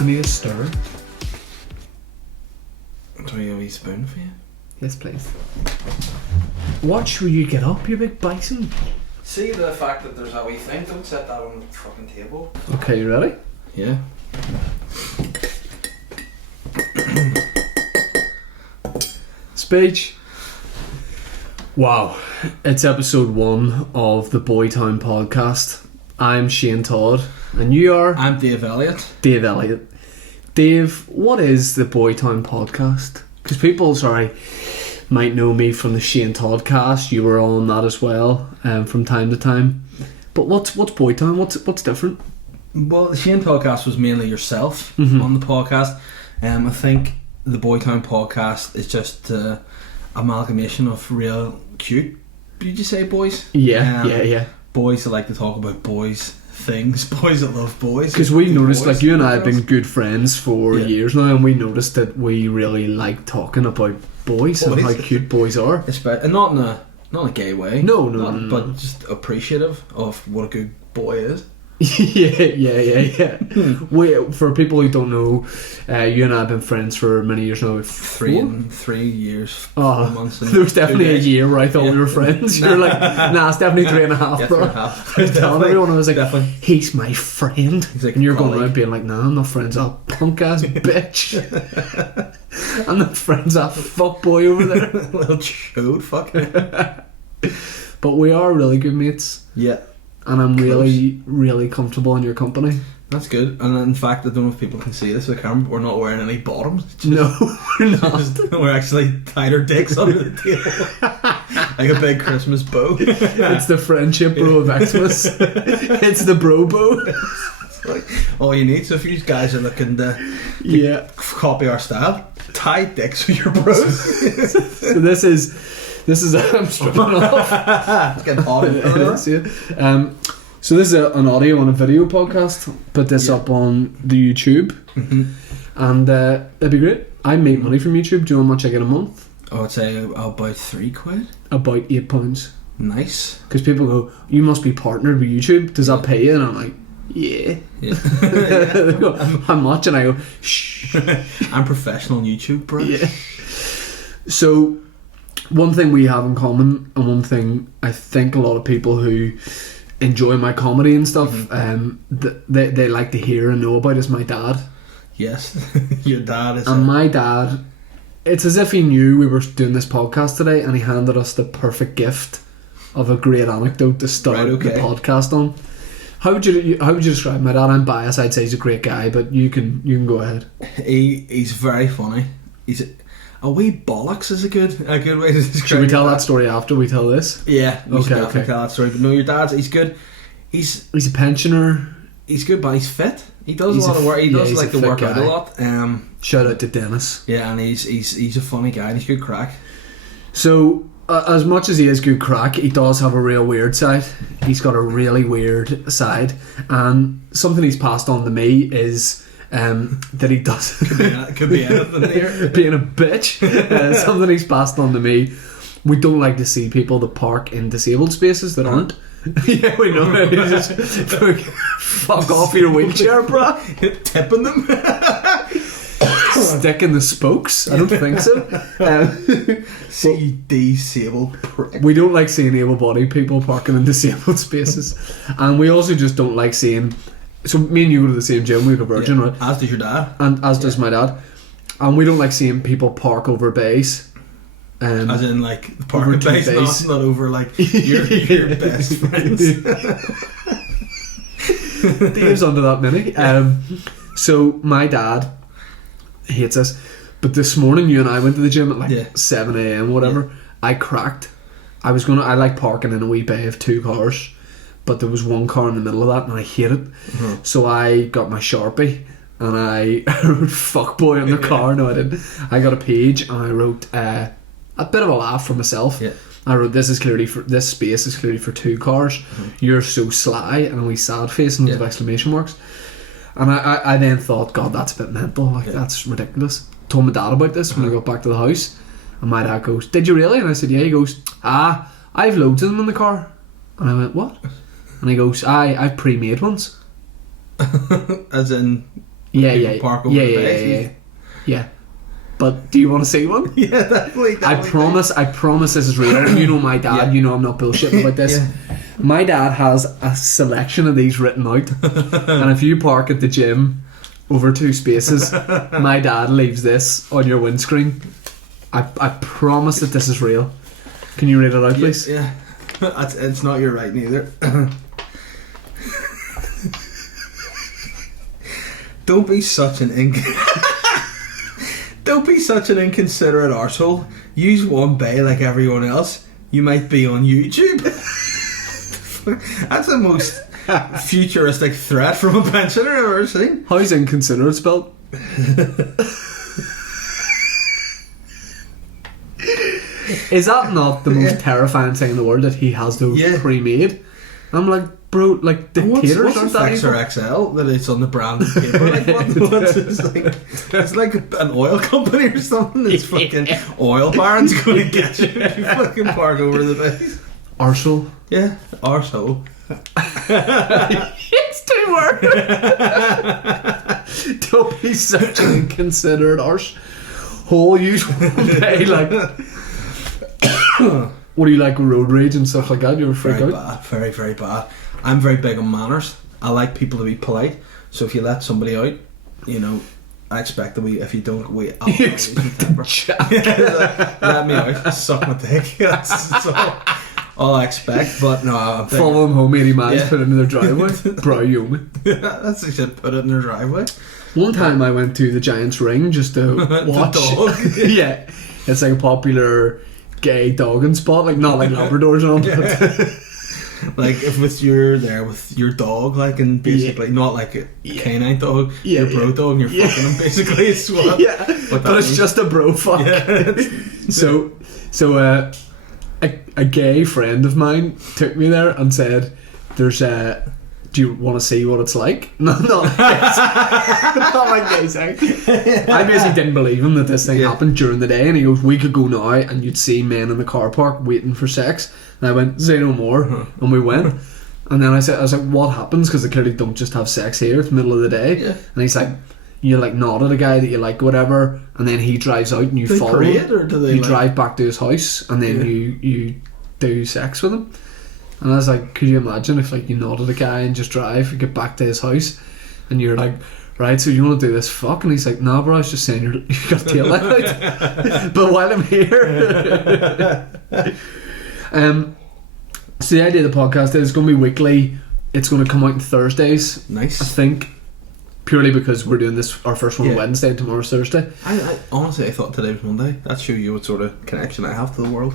I need a stir. Do we have a wee spoon for you? Yes, please. Watch where you get up, you big bison. See the fact that there's a wee thing, don't set that on the fucking table. Okay, you ready? Yeah. Speech. Wow, it's episode 1 of the Boytown podcast. I'm Shane Todd, and you are? I'm Dave Elliott. Dave Elliott. Dave, what is the Boytown podcast? Because people, might know me from the Shane Todd cast. You were on that as well, from time to time. But what's Boytown? What's different? Well, the Shane podcast was mainly yourself Mm-hmm. on the podcast. I think the Boytown podcast is just amalgamation of real cute, did you say, boys? Yeah. Boys that like to talk about boys things, boys that love boys. Because we noticed, boys, like, you and I have been good friends for Yeah. years now, and we noticed that we really like talking about boys and how cute boys are. And not in a gay way. No. But just appreciative of what a good boy is. yeah. For people who don't know, you and I have been friends for many years now. 3 years, 4 months. And there was definitely 2 a days. year where I thought we were friends. You're like, nah, it's definitely 3.5, Yeah, bro. 3.5. I was telling everyone, I was like, Definitely. he's my friend. He's like and you're a going colleague. around being like, nah, I'm not friends, that punk ass bitch. I'm not friends, that fuck boy over there. Little chode, fuck. But we are really good mates. Yeah. And I'm really, really comfortable in your company. That's good. And in fact, I don't know if people can see this with the camera, but we're not wearing any bottoms. No, we're not. We're actually tied our dicks under the table. Like a big Christmas bow. It's the friendship bro of Xmas. It's the bro bow. It's like all you need. So if you guys are looking to copy our style, tie dicks with your bros. So this is I'm stripping off. It's getting hot in It there. is, yeah. So this is an audio and a video podcast. Put this up on the YouTube, and it'd be great. I make money from YouTube. Do you know how much I get a month? I would say about £3. About £8. Nice. Because people go, "You must be partnered with YouTube. Does that pay you?" And I'm like, "Yeah." They go, "How much?" And I go, "Shh." I'm professional on YouTube, bro. Yeah. So, one thing we have in common, and one thing I think a lot of people who enjoy my comedy and stuff, they like to hear and know about, is my dad. Yes. Your dad is. And my dad, it's as if he knew we were doing this podcast today, and he handed us the perfect gift of a great anecdote to start the podcast on. How would you describe my dad? I'm biased. I'd say he's a great guy, but you can go ahead. He's very funny. He's a wee bollocks is a good way to describe. Should we tell that story after we tell this? Yeah, we should Okay. definitely tell that story. But no, your dad's he's good. He's a pensioner. He's good, but he's fit. He does He's a lot of work. He does he's like a to fit work out guy. a lot. Shout out to Dennis. Yeah, and he's a funny guy. And he's good crack. So, as much as he is good crack, he does have a real weird side. He's got a really weird side, and something he's passed on to me is that he does Could be anything there. being a bitch. Something he's passed on to me. We don't like to see people that park in disabled spaces that aren't. Yeah, we know. Just fuck off your wheelchair, bro. Tipping them. Stick in the spokes. I don't think so. See disabled prick. We don't like seeing able-bodied people parking in disabled spaces, and we also just don't like seeing. So me and you go to the same gym. We have a Virgin, right? As does your dad. And as does my dad. And we don't like seeing people park over bays. As in, like, the over parking two base, bays. not over, like, your best friends. Dave's under that mini. So my dad hates us. But this morning, you and I went to the gym at like 7 a.m. whatever. I cracked. I like parking in a wee bay of 2 cars. But there was 1 car in the middle of that, and I hate it. So I got my Sharpie, and I wrote "fuckboy" on the car. No, I didn't. I got a page, and I wrote a bit of a laugh for myself. Yeah. I wrote, this space is clearly for 2 cars. You're so sly, and a wee sad face and loads of exclamation marks. And I then thought, God, that's a bit mental. Like, that's ridiculous. Told my dad about this when I got back to the house, and my dad goes, "Did you really?" And I said, "Yeah." He goes, "I've loads of them in the car." And I went, "What?" And he goes, I've pre-made ones. As in, Yeah. Park over the base. Yeah. But do you want to see one? Yeah, definitely. I promise this is real. You know my dad. Yeah. You know I'm not bullshitting about this. Yeah. My dad has a selection of these written out, and if you park at the gym over 2 spaces, my dad leaves this on your windscreen. I promise that this is real. Can you read it out, please? Yeah. It's not your right neither. Don't be such an inconsiderate arsehole. Use one bay like everyone else. You might be on YouTube. That's the most futuristic threat from a pensioner I've ever seen. How's inconsiderate spelled? Is that not the most terrifying thing in the world, that he has those pre-made? I'm like, bro, like dictators aren't that evil? What's XL that it's on the branded paper? Like what's it's like an oil company or something. It's fucking oil barons going to get you if you fucking park over the base. Arsehole. Yeah, arsehole. It's 2 words. Don't be such an inconsiderate arsehole. Use one day, like. What do you like with road rage and stuff like that? You ever freak out? Bad, very, very bad. I'm very big on manners. I like people to be polite. So if you let somebody out, you know, I expect that if you don't, you expect to chat. Let me out, suck my dick. That's all I expect. But no, I'm follow them home 80 miles, put it in their driveway. Bro, you owe me. That's what said, put it in their driveway. One time I went to the Giants ring just to watch. The dog. Yeah, it's like a popular gay dogging spot, like not like Labradors and all, but like if you're there with your dog, like, and basically not like a canine dog, your bro dog, and you're fucking him, basically. It's what, but it's just a bro fuck. So a gay friend of mine took me there and said, "There's do you want to see what it's like?" Not like this. Not like this. I basically didn't believe him that this thing happened during the day, and he goes, "We could go now and you'd see men in the car park waiting for sex." And I went, "Say no more." And we went. And then I was like, "What happens?" Because they clearly don't just have sex here. It's the middle of the day. And he's like, you like nod at a guy that you like, whatever, and then he drives out and you follow him. Or do they drive back to his house and then you do sex with him. And I was like, could you imagine if like you nodded a guy and just drive, you get back to his house, and you're like, right, so you want to do this fuck? And he's like, nah bro, I was just saying you got tail light out. But while I'm here. So the idea of the podcast is it's going to be weekly. It's going to come out on Thursdays. Nice. I think purely because we're doing this, our first one on Wednesday and tomorrow's Thursday. I honestly, I thought today was Monday. That shows you what sort of connection I have to the world.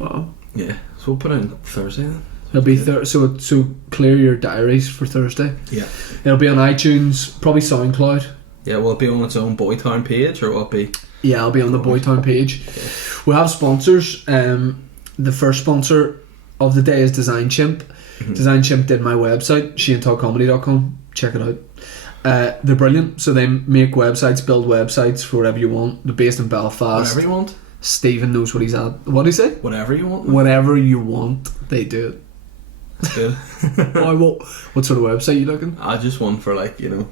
Wow. Yeah, so we'll put it in Thursday then. It'll be so clear your diaries for Thursday. Yeah. It'll be on iTunes, probably SoundCloud. Yeah, will it be on its own Boytown page, or will it be? Yeah, it'll be on the Boytown page. Okay. We have sponsors. The first sponsor of the day is Design Chimp. Design Chimp did my website, ShaneTalkComedy.com. Check it out. They're brilliant. So they make websites, build websites for whatever you want. They're based in Belfast. Whatever you want. Stephen knows what he's at. What did he say? Whatever you want. Whatever you want, they do it. That's good. What sort of website are you looking? I just one for like, you know,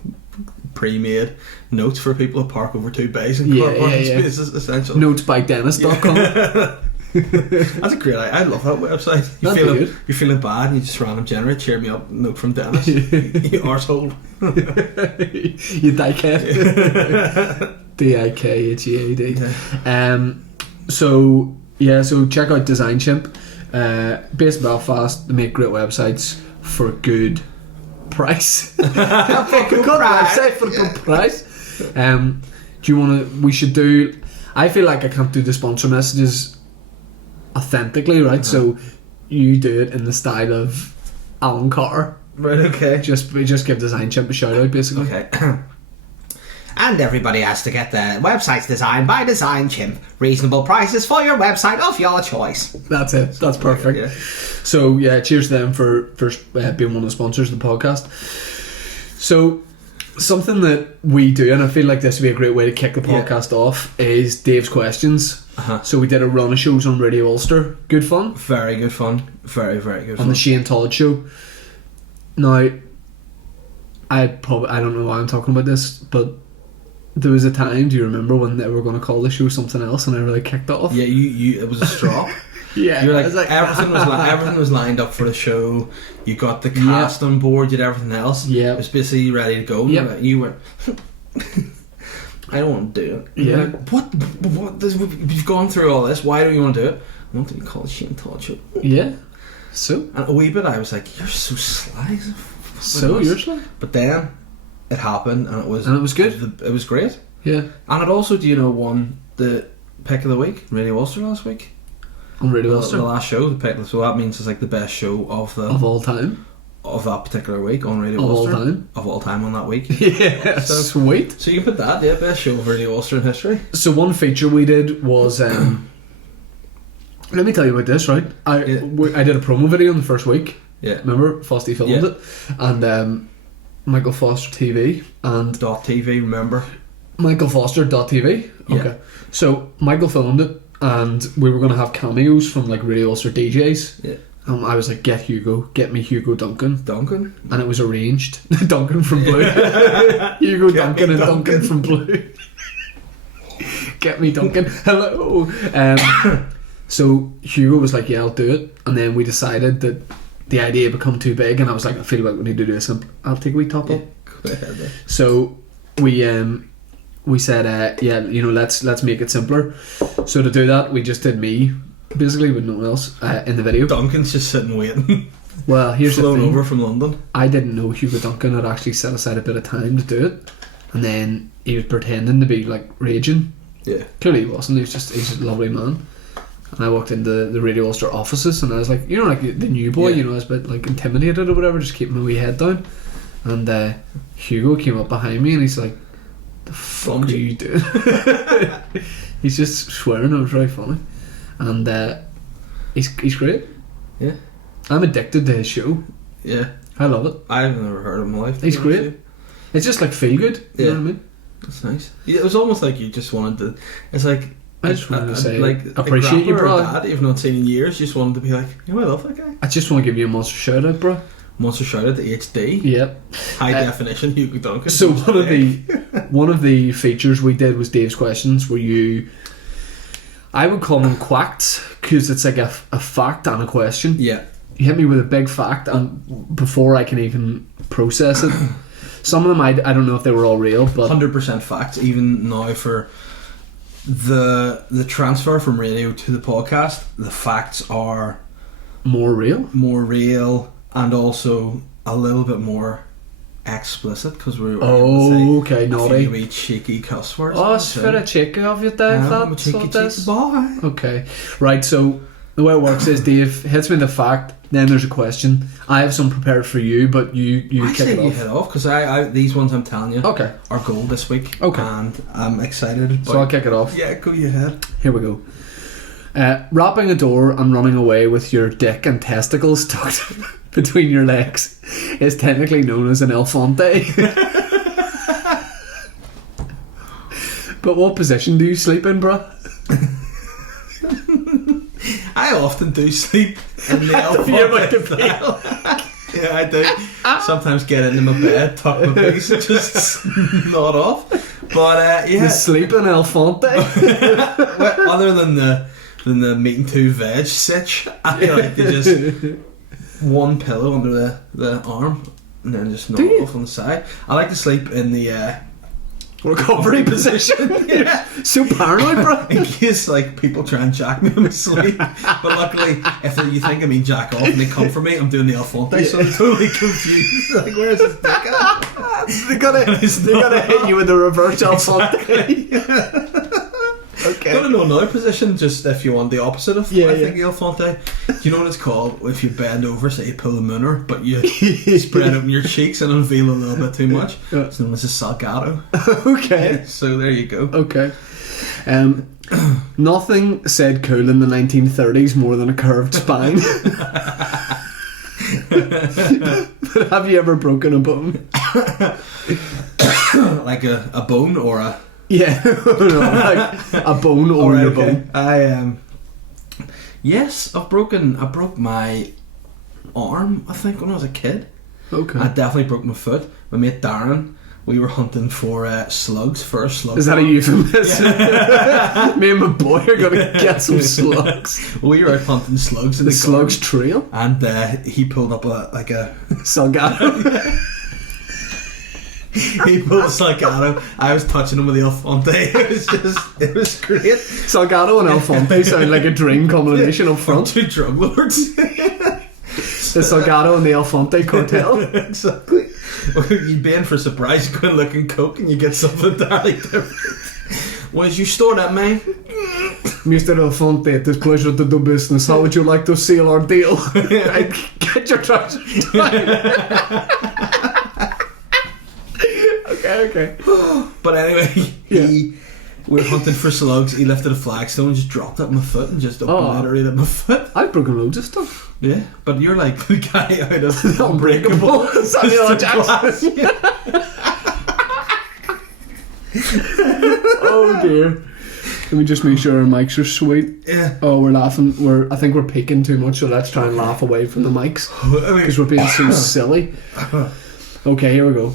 pre-made notes for people to park over 2 bays and car parking spaces, essentially. Notesbydennis.com. That's a great idea. I love that website. You're feeling bad and you just random generate, cheer me up, note from Dennis. You arsehole. You dickhead. D-I-K-H-E-A-D. So check out Design Chimp. Based in Belfast, they make great websites for a good price. For a good website for a good price. Do you want to? We should do. I feel like I can't do the sponsor messages authentically, right? So you do it in the style of Alan Carter. Right. Okay. Just give Design Chimp a shout out, basically. Okay. And everybody has to get the websites designed by Design Chimp. Reasonable prices for your website of your choice. That's it. That's perfect. Yeah. So cheers to them for being one of the sponsors of the podcast. So something that we do, and I feel like this would be a great way to kick the podcast off, is Dave's questions. So we did a run of shows on Radio Ulster. Good fun. Very good fun. Very, very good fun. On the Shane Todd show. Now, I don't know why I'm talking about this, but there was a time, do you remember, when they were going to call the show something else and I really kicked off? Yeah, you it was a strop. Yeah, you were like everything was lined up for the show. You got the cast on board. You had everything else. Yeah, it was basically ready to go. Yeah, you were. I don't want to do it. Yeah. Like, what? We've gone through all this. Why don't you want to do it? I want to be called Shane Todd Show. Yeah. So and a wee bit, I was like, "You're so sly." So you're sly. But then it happened, and it was good. It was great. Yeah. And it also, won the pick of the week, Radio Ulster last week. On Radio Ulster, the last show, the pick. So that means it's like the best show of all time. Of that particular week on Radio of Ulster. Of all time on that week. Yeah, so, sweet. So you can put that, best show of Radio Ulster in history. So one feature we did was, let me tell you about this, right? I did a promo video in the first week. Yeah. Remember, Fosty filmed it, and Michael Foster TV and .tv. Remember, Michael Foster .tv. Okay, yeah. So Michael filmed it, and we were going to have cameos from like Radio Ulster DJs. Yeah. I was like, get me Hugo Duncan. Duncan? And it was arranged. Duncan from Blue. Hugo Duncan and Duncan from Blue. Get me Duncan. Hello. So Hugo was like, yeah, I'll do it. And then we decided that the idea had become too big, and I was like, I feel like we need to do this. I'll take a wee top up. So we said, let's make it simpler. So to do that, we just did me, basically, with no one else in the video. Duncan's just sitting waiting. Well, here's the thing. Over from London. I didn't know Hugo Duncan had actually set aside a bit of time to do it, and then he was pretending to be like raging. Yeah. Clearly he wasn't. He's a lovely man. And I walked into the Radio Ulster offices, and I was like, like the new boy, I was a bit like intimidated or whatever, just keeping my wee head down. And Hugo came up behind me, and he's like, "The fuck are you doing?" He's just swearing. It was very funny. And he's great. Yeah. I'm addicted to his show. Yeah. I love it. I've never heard of him in my life. He's great. It's just like feel good. You know what I mean? That's nice. Yeah, it was almost like you just wanted to. It's like I just wanted to say, like, appreciate you, bro. Dad that you've not seen in years. You just wanted to be like, I love that guy. I just want to give you a monster shout out, bro. Monster shout out to HD. Yep. High definition Hugo Duncan. So one of the features we did was Dave's questions, where I would call them quacks, because it's like a fact and a question. Yeah. You hit me with a big fact, and before I can even process it, some of them I don't know if they were all real, but 100% facts. Even now, for the transfer from radio to the podcast, the facts are more real, and also a little bit more explicit, because we're okay, naughty, a wee cheeky cuss words. Oh, it's very cheeky of you, Dave. I'm cheeky boy. Okay, right. So the way it works is Dave hits me the fact, then there's a question. I have some prepared for you, but you kick it off. You hit off, because I these ones I'm telling you are gold this week. Okay, and I'm excited. So I'll kick it off. Yeah, go ahead. Here we go. Wrapping a door and running away with your dick and testicles tucked between your legs is technically known as an elefante. But what position do you sleep in, bruh? I often do sleep in the elefante. Yeah, I do. Sometimes get into my bed, tuck my face, and just nod off. But yeah, the sleeping elefante. Well, other than the meat and two veg sitch, I like to just one pillow under the arm and then just nod off on the side. I like to sleep in the recovery position. Yeah. So paranoid, bro. In case like people try and jack me in my sleep. But luckily, if you think I mean jack off and they come for me, I'm doing the elefante, so I'm totally confused. Like, where's this dick at? They gotta hit you with the reverse elefante. Okay. Gotta know another position, just if you want the opposite of I think the elefante. Do you know what it's called? If you bend over, say you pull the mooner, but you spread open your cheeks and unveil a little bit too much. It's known as a salgado. Okay. Yeah, so there you go. Okay. Nothing said cool in the 1930s more than a curved spine. But have you ever broken a bone? Like a bone or a... Yeah, no, like a bone or your bone. Yes, I broke my arm, I think, when I was a kid. Okay. I definitely broke my foot. My mate Darren, we were hunting for slugs for a slug. Is that a euphemism? Me and my boy are gonna get some slugs. We were out hunting slugs in the the slugs garden, trail, and he pulled up a Salgado. He pulled a Salgado. I was touching him with the Alfonte. It was great. Salgado and Alfonte sound like a dream combination up front. Two drug lords. The Salgado and the Alfonte cartel. Exactly. You'd be in for a surprise. You go and look in Coke and you get something entirely different. Where's you store that, man? Mr. Alfonte, it is pleasure to do business. How would you like to seal our deal? Get your trousers. Okay. But anyway, we were hunting for slugs. He lifted a flagstone, just dropped it at my foot, and just obliterated my foot. I've broken loads of stuff. Yeah, but you're like the guy out of Unbreakable. Samuel L. Jackson. Oh dear. Let me just make sure our mics are sweet. Yeah. Oh, we're laughing. I think we're peaking too much, so let's try and laugh away from the mics because we're being so silly. Okay, here we go.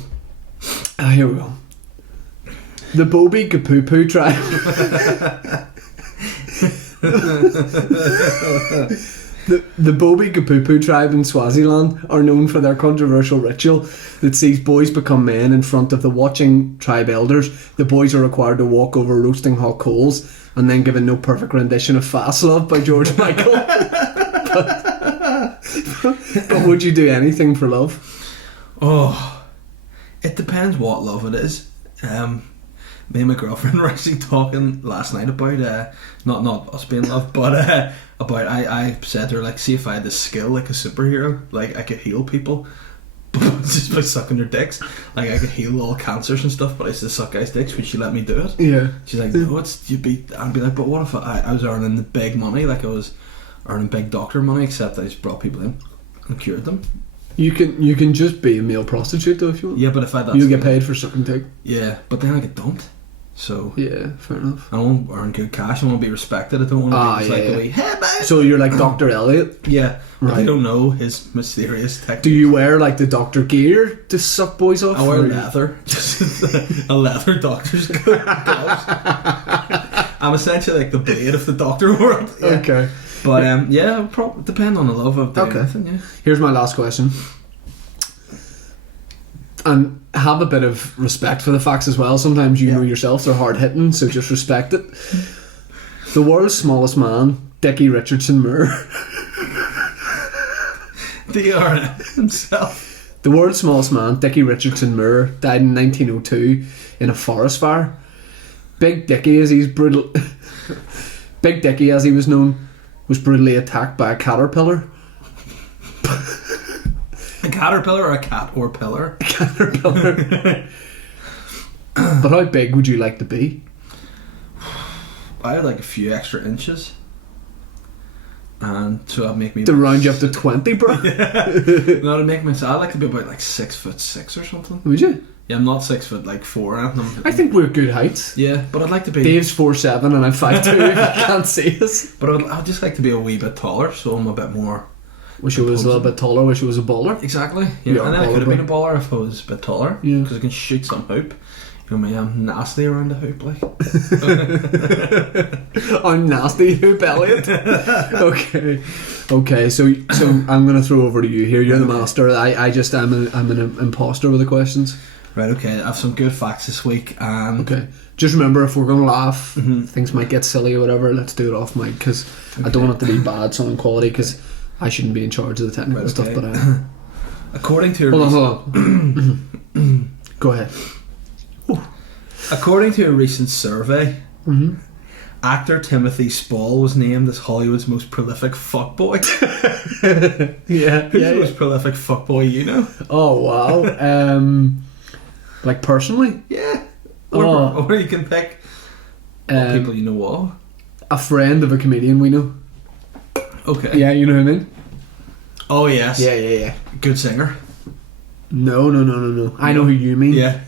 Here we go. The Bobi Gapupu tribe. The Bobi Gapupu tribe in Swaziland are known for their controversial ritual that sees boys become men in front of the watching tribe elders. The boys are required to walk over roasting hot coals and then given no perfect rendition of Fast Love by George Michael. But would you do anything for love? Oh, it depends what love it is. Me and my girlfriend were actually talking last night about not us being in love, but about I said to her, like, see if I had the skill like a superhero, like I could heal people just by sucking their dicks. Like I could heal all cancers and stuff, but I used to suck guys' dicks. Would she let me do it? Yeah. She's like, no, I'd be like, but what if I was earning the big money, like I was earning big doctor money, except I just brought people in and cured them. You can just be a male prostitute though if you want. Yeah, but if I you get paid for sucking dick. Yeah, but then I get dumped. So yeah, fair enough. I won't earn good cash. I want to be respected. I don't want to be a wee, hey man. So you're like Dr. Elliott. Yeah, but right. they don't know his mysterious technique. Do you wear like the doctor gear to suck boys off? I wear leather, just a leather doctor's gloves. I'm essentially like the blade of the doctor world. Yeah. Okay, but depend on the love of the anything, yeah. Here's my last question. And have a bit of respect for the facts as well. Sometimes you know yourself they're hard hitting, so just respect it. The world's smallest man, Dickie Richardson Moore. DR himself. The world's smallest man, Dickie Richardson Moore, died in 1902 in a forest fire. Big Dickie, as he was known, was brutally attacked by a caterpillar. A caterpillar or a cat or pillar? A caterpillar. But how big would you like to be? I would like a few extra inches. And so that'd make me... To round you up to 20, bro? Yeah. No, to make me... I'd like to be about like 6'6" or something. Would you? Yeah, I'm not 6'4". I think we're good heights. Yeah, but I'd like to be... Dave's 4'7" and I'm 5'2", if you can't see us. But I'd just like to be a wee bit taller, so I'm a bit more... Wish I was a little bit taller, wish I was a baller. Exactly. Yeah, and then I could have been a baller if I was a bit taller. Yeah. Because I can shoot some hoop. You know me, I'm nasty around the hoop, like. I'm nasty hoop, Elliot. Okay. So I'm going to throw over to you here. You're the master. I'm an imposter with the questions. Right. Okay. I have some good facts this week. Okay. Just remember, if we're going to laugh, things might get silly or whatever. Let's do it off mic because I don't want it to be bad sound quality because I shouldn't be in charge of the technical stuff. But according to hold on. Go ahead. According to a recent survey, actor Timothy Spall was named as Hollywood's most prolific fuckboy. Who's the most prolific fuckboy you know? Oh wow. Like personally? Yeah. Or you can pick people you know of. A friend of a comedian we know. Okay. Yeah, you know who I mean? Oh yes. Yeah. Good singer. No. I know who you mean. Yeah.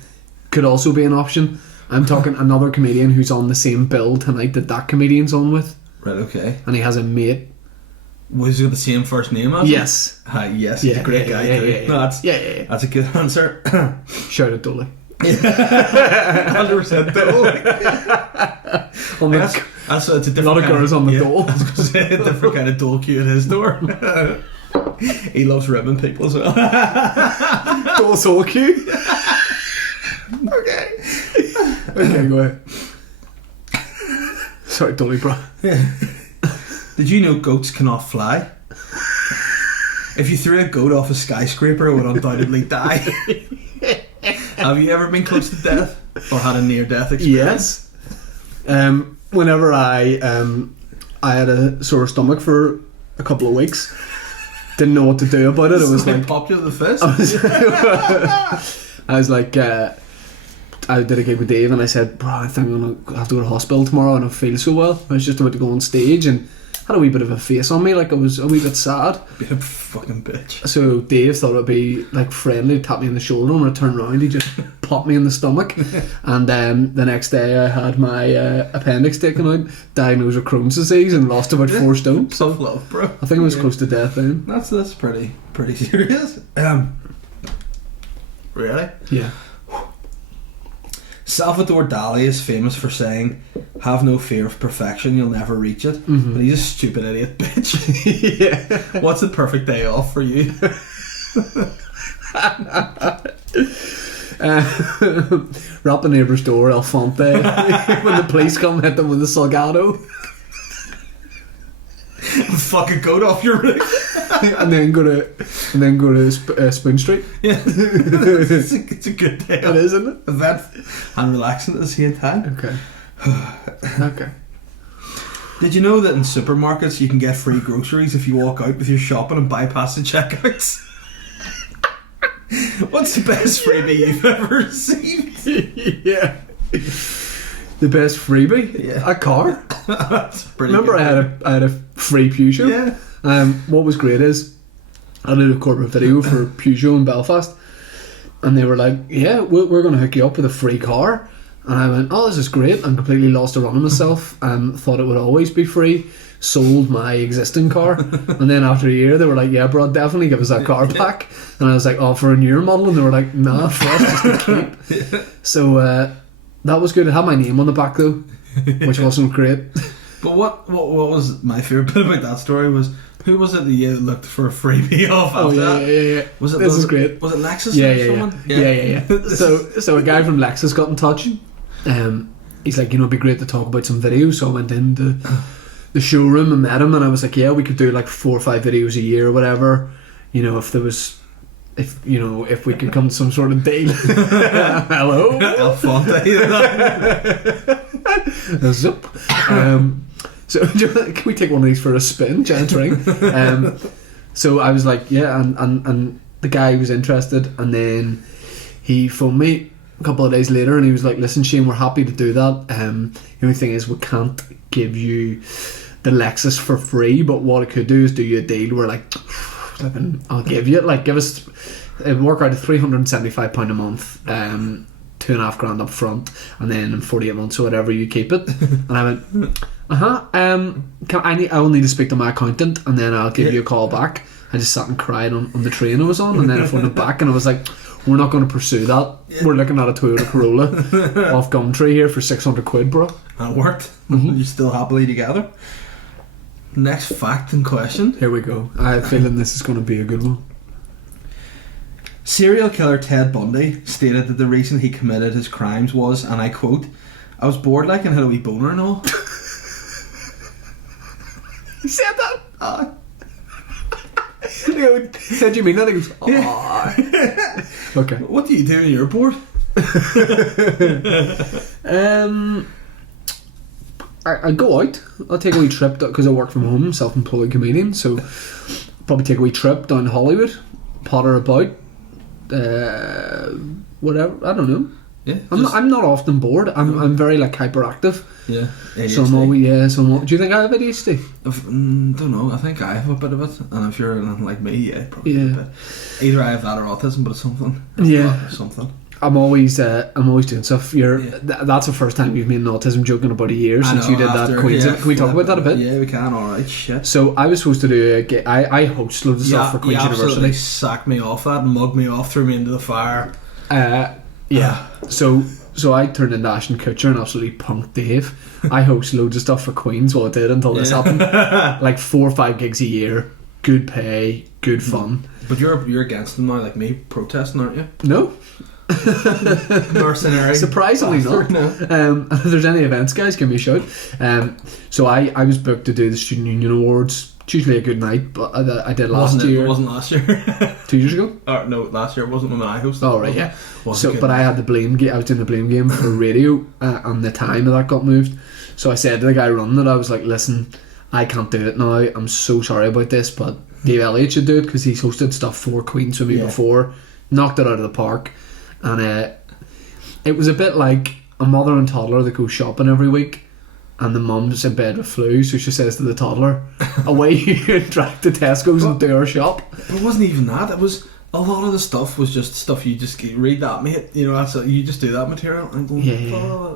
Could also be an option. I'm talking another comedian who's on the same bill tonight that comedian's on with. Right, okay. And he has a mate Was it the same first name as Yes. Yes, he's a great guy too. Yeah. No, that's a good answer. Shout out Dolly. 100% Dole. That's a different a lot of girls on the dole. I was going to say a different kind of dole queue at his door. He loves ribbon people as well. Dole soul queue. Okay, go ahead. Sorry, Dolly, bro. Yeah. Did you know goats cannot fly? If you threw a goat off a skyscraper, it would undoubtedly die. Have you ever been close to death or had a near-death experience? Yes. Whenever I had a sore stomach for a couple of weeks, didn't know what to do about it. It was like popped you in the fist. I was like, I did a gig with Dave, and I said, "Bro, I think I'm gonna have to go to hospital tomorrow. I don't feel so well." I was just about to go on stage and had a wee bit of a face on me, like I was a wee bit sad. Be a fucking bitch. So Dave thought it'd be like friendly, tap me on the shoulder, and when I turned around, he just popped me in the stomach. And the next day, I had my appendix taken out, diagnosed with Crohn's disease, and lost about 4 stone. Tough love, bro. I think I was close to death then. That's pretty serious. Really? Yeah. Salvador Dali is famous for saying, "Have no fear of perfection, you'll never reach it." Mm-hmm. But he's a stupid idiot bitch. Yeah. What's the perfect day off for you? Rap the neighbour's door, El Fonte. When the police come, hit them with a Salgado. Fuck a goat off your roof. and then go to Spoon Street. Yeah. it's a good day. It is, isn't it? Event and relaxing at the same time. Okay. Okay. Did you know that in supermarkets you can get free groceries if you walk out with your shopping and bypass the checkouts? What's the best freebie you've ever received? Yeah. The best freebie? Yeah. A car. That's pretty Remember good. I had a free Peugeot? Yeah. What was great is I did a corporate video for Peugeot in Belfast, and they were like, "Yeah, we're going to hook you up with a free car." And I went, "Oh, this is great," and completely lost a run of myself and thought it would always be free. Sold my existing car, and then after a year they were like, "Yeah, bro, definitely give us that car back." And I was like, "Oh, for a newer model?" And they were like, "Nah, for us just to keep." So that was good. It had my name on the back though, which wasn't great. But what was my favourite bit about that story was, who was it that you looked for a freebie off after that? Yeah. Was it this is great. Was it Lexus Yeah, or yeah, someone? Yeah. So a guy from Lexus got in touch. He's like, it'd be great to talk about some videos. So I went into the showroom and met him, and I was like, yeah, we could do like 4 or 5 videos a year or whatever. If we could come to some sort of deal. Hello. El Fonte. Zup. So can we take one of these for a spin? Giant ring. So I was like, yeah, and the guy was interested, and then he phoned me a couple of days later, and he was like, "Listen, Shane, we're happy to do that. The only thing is we can't give you the Lexus for free, but what I could do is do you a deal where like, I'll give you it, like give us, it would work out at £375 a month, $2,500 up front, and then in 48 months or whatever you keep it." And I went, I will need to speak to my accountant, and then I'll give you a call back. I just sat and cried on the train I was on, and then I phoned it back, and I was like, "We're not going to pursue that. We're looking at a Toyota Corolla off Gumtree here for £600, bro." And it worked. Mm-hmm. You're still happily together. Next fact in question. Here we go. I have a feeling this is going to be a good one. Serial killer Ted Bundy stated that the reason he committed his crimes was, and I quote, "I was bored like and had a wee boner and all." He said that? Said you mean that? He goes, "Oh." Yeah. Okay. What do you do when you're bored? I go out. I'll take a wee trip because I work from home, self-employed comedian. So probably take a wee trip down to Hollywood, potter about, whatever. I don't know. Yeah, I'm not often bored. I'm very like hyperactive. Yeah. ADHD. So I'm always do you think I have ADHD? Don't know. I think I have a bit of it, and if you're like me, yeah, probably a bit. Either I have that or autism, but it's something. Yeah, something. I'm always doing stuff. That's the first time you've made an autism joke in about a year since you did that Queen's. Can we talk about that a bit? Yeah, we can. All right, shit. So I was supposed to do I host loads of stuff for Queen's University. Sacked me off that, mugged me off, threw me into the fire. So I turned into Ashton Kutcher and absolutely punked Dave. I host loads of stuff for Queen's. Well, I did until this happened. Like 4 or 5 gigs a year, good pay, good fun. But you're against them now, like me, protesting, aren't you? No. Mercenary. Surprisingly not. No. If there's any events, guys, give me a shout. So I was booked to do the Student Union Awards. It's usually a good night, but I did last year. It wasn't last year. 2 years ago? Oh no, last year it wasn't when I hosted. Oh right, yeah. So, but I had the blame game. I was doing the blame game for radio, and the time of that got moved. So I said to the guy running it, I was like, "Listen, I can't do it now. I'm so sorry about this, but Dave Elliott should do it because he's hosted stuff for Queen's with me before. Knocked it out of the park, and it was a bit like a mother and toddler that go shopping every week." And the mum's in bed with flu, so she says to the toddler, away you drive to Tesco's and do our shop. But it wasn't even that. It was a lot of the stuff was just stuff you just read that, mate. You know, you just do that material and go, yeah.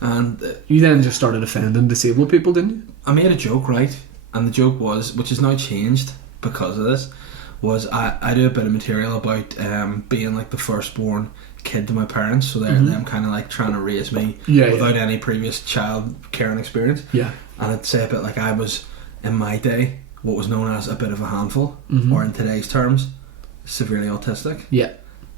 And you then just started offending disabled people, didn't you? I made a joke, right? And the joke was, which is now changed because of this, was I do a bit of material about being like the firstborn kid to my parents, so they're them kind of like trying to raise me without any previous child caring experience. Yeah. And I'd say a bit like I was in my day what was known as a bit of a handful, or in today's terms, severely autistic. Yeah.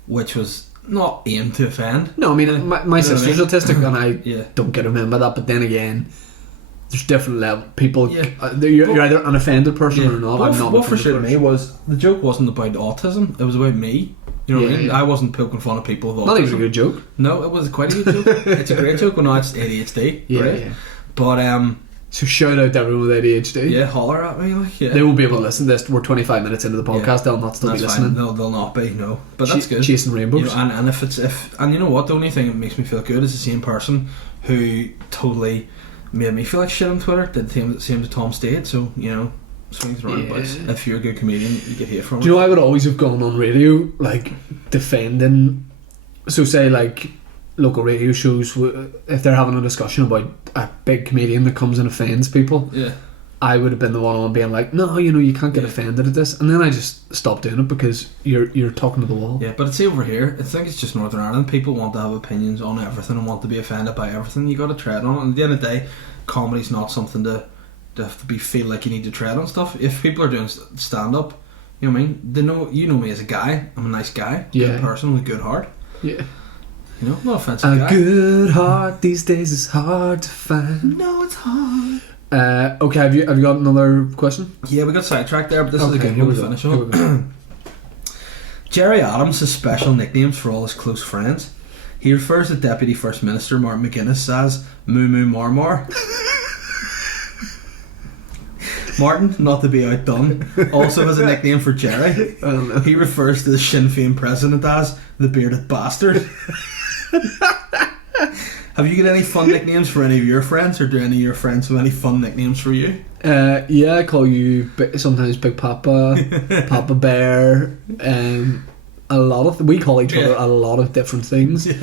Which was not aimed to offend. No, I mean my sister's autistic, and I don't get offended by that. But then again, there's different level people. Yeah. You're either an offended person or not. I'm not. What frustrated me was the joke wasn't about autism; it was about me. You know what I mean? I wasn't poking fun at people with autism. Not even a good joke. No, it was quite a good joke. It's a great joke. Well, now it's ADHD. Yeah, right? yeah. But so shout out to everyone with ADHD. Yeah, holler at me. Like, they won't be able to listen to this. We're 25 minutes into the podcast. They'll not still be listening. Fine. They'll not be. No, but that's good. Chasing rainbows. You know, and if you know what, the only thing that makes me feel good is the same person who totally made me feel like shit on Twitter did the same to Tom Stade. So you know. Swings around, but if you're a good comedian, you get hate from it. Do you know, I would always have gone on radio like defending, so say like local radio shows, if they're having a discussion about a big comedian that comes and offends people, I would have been the one on being like, no, you know, you can't get offended at this, and then I just stopped doing it because you're talking to the wall. Yeah, but I'd say over here, I think it's just Northern Ireland, people want to have opinions on everything and want to be offended by everything. You got to tread on it, and at the end of the day, comedy's not something to feel like you need to tread on stuff. If people are doing stand up, you know what I mean, they know, you know me as a guy, I'm a nice guy, good person with a good heart. Yeah. You know, no offensive guy. A good heart these days is hard to find. No, it's hard. Okay, have you got another question? Yeah, we got sidetracked there, but this is a good one to finish on. Jerry Adams has special nicknames for all his close friends. He refers to Deputy First Minister Martin McGuinness as Moo Moo Mar Mar. Martin, not to be outdone, also has a nickname for Jerry. He refers to the Sinn Féin president as the bearded bastard. Have you got any fun nicknames for any of your friends, or do any of your friends have any fun nicknames for you? Yeah, I call you sometimes Big Papa, Papa Bear, we call each other a lot of different things. Do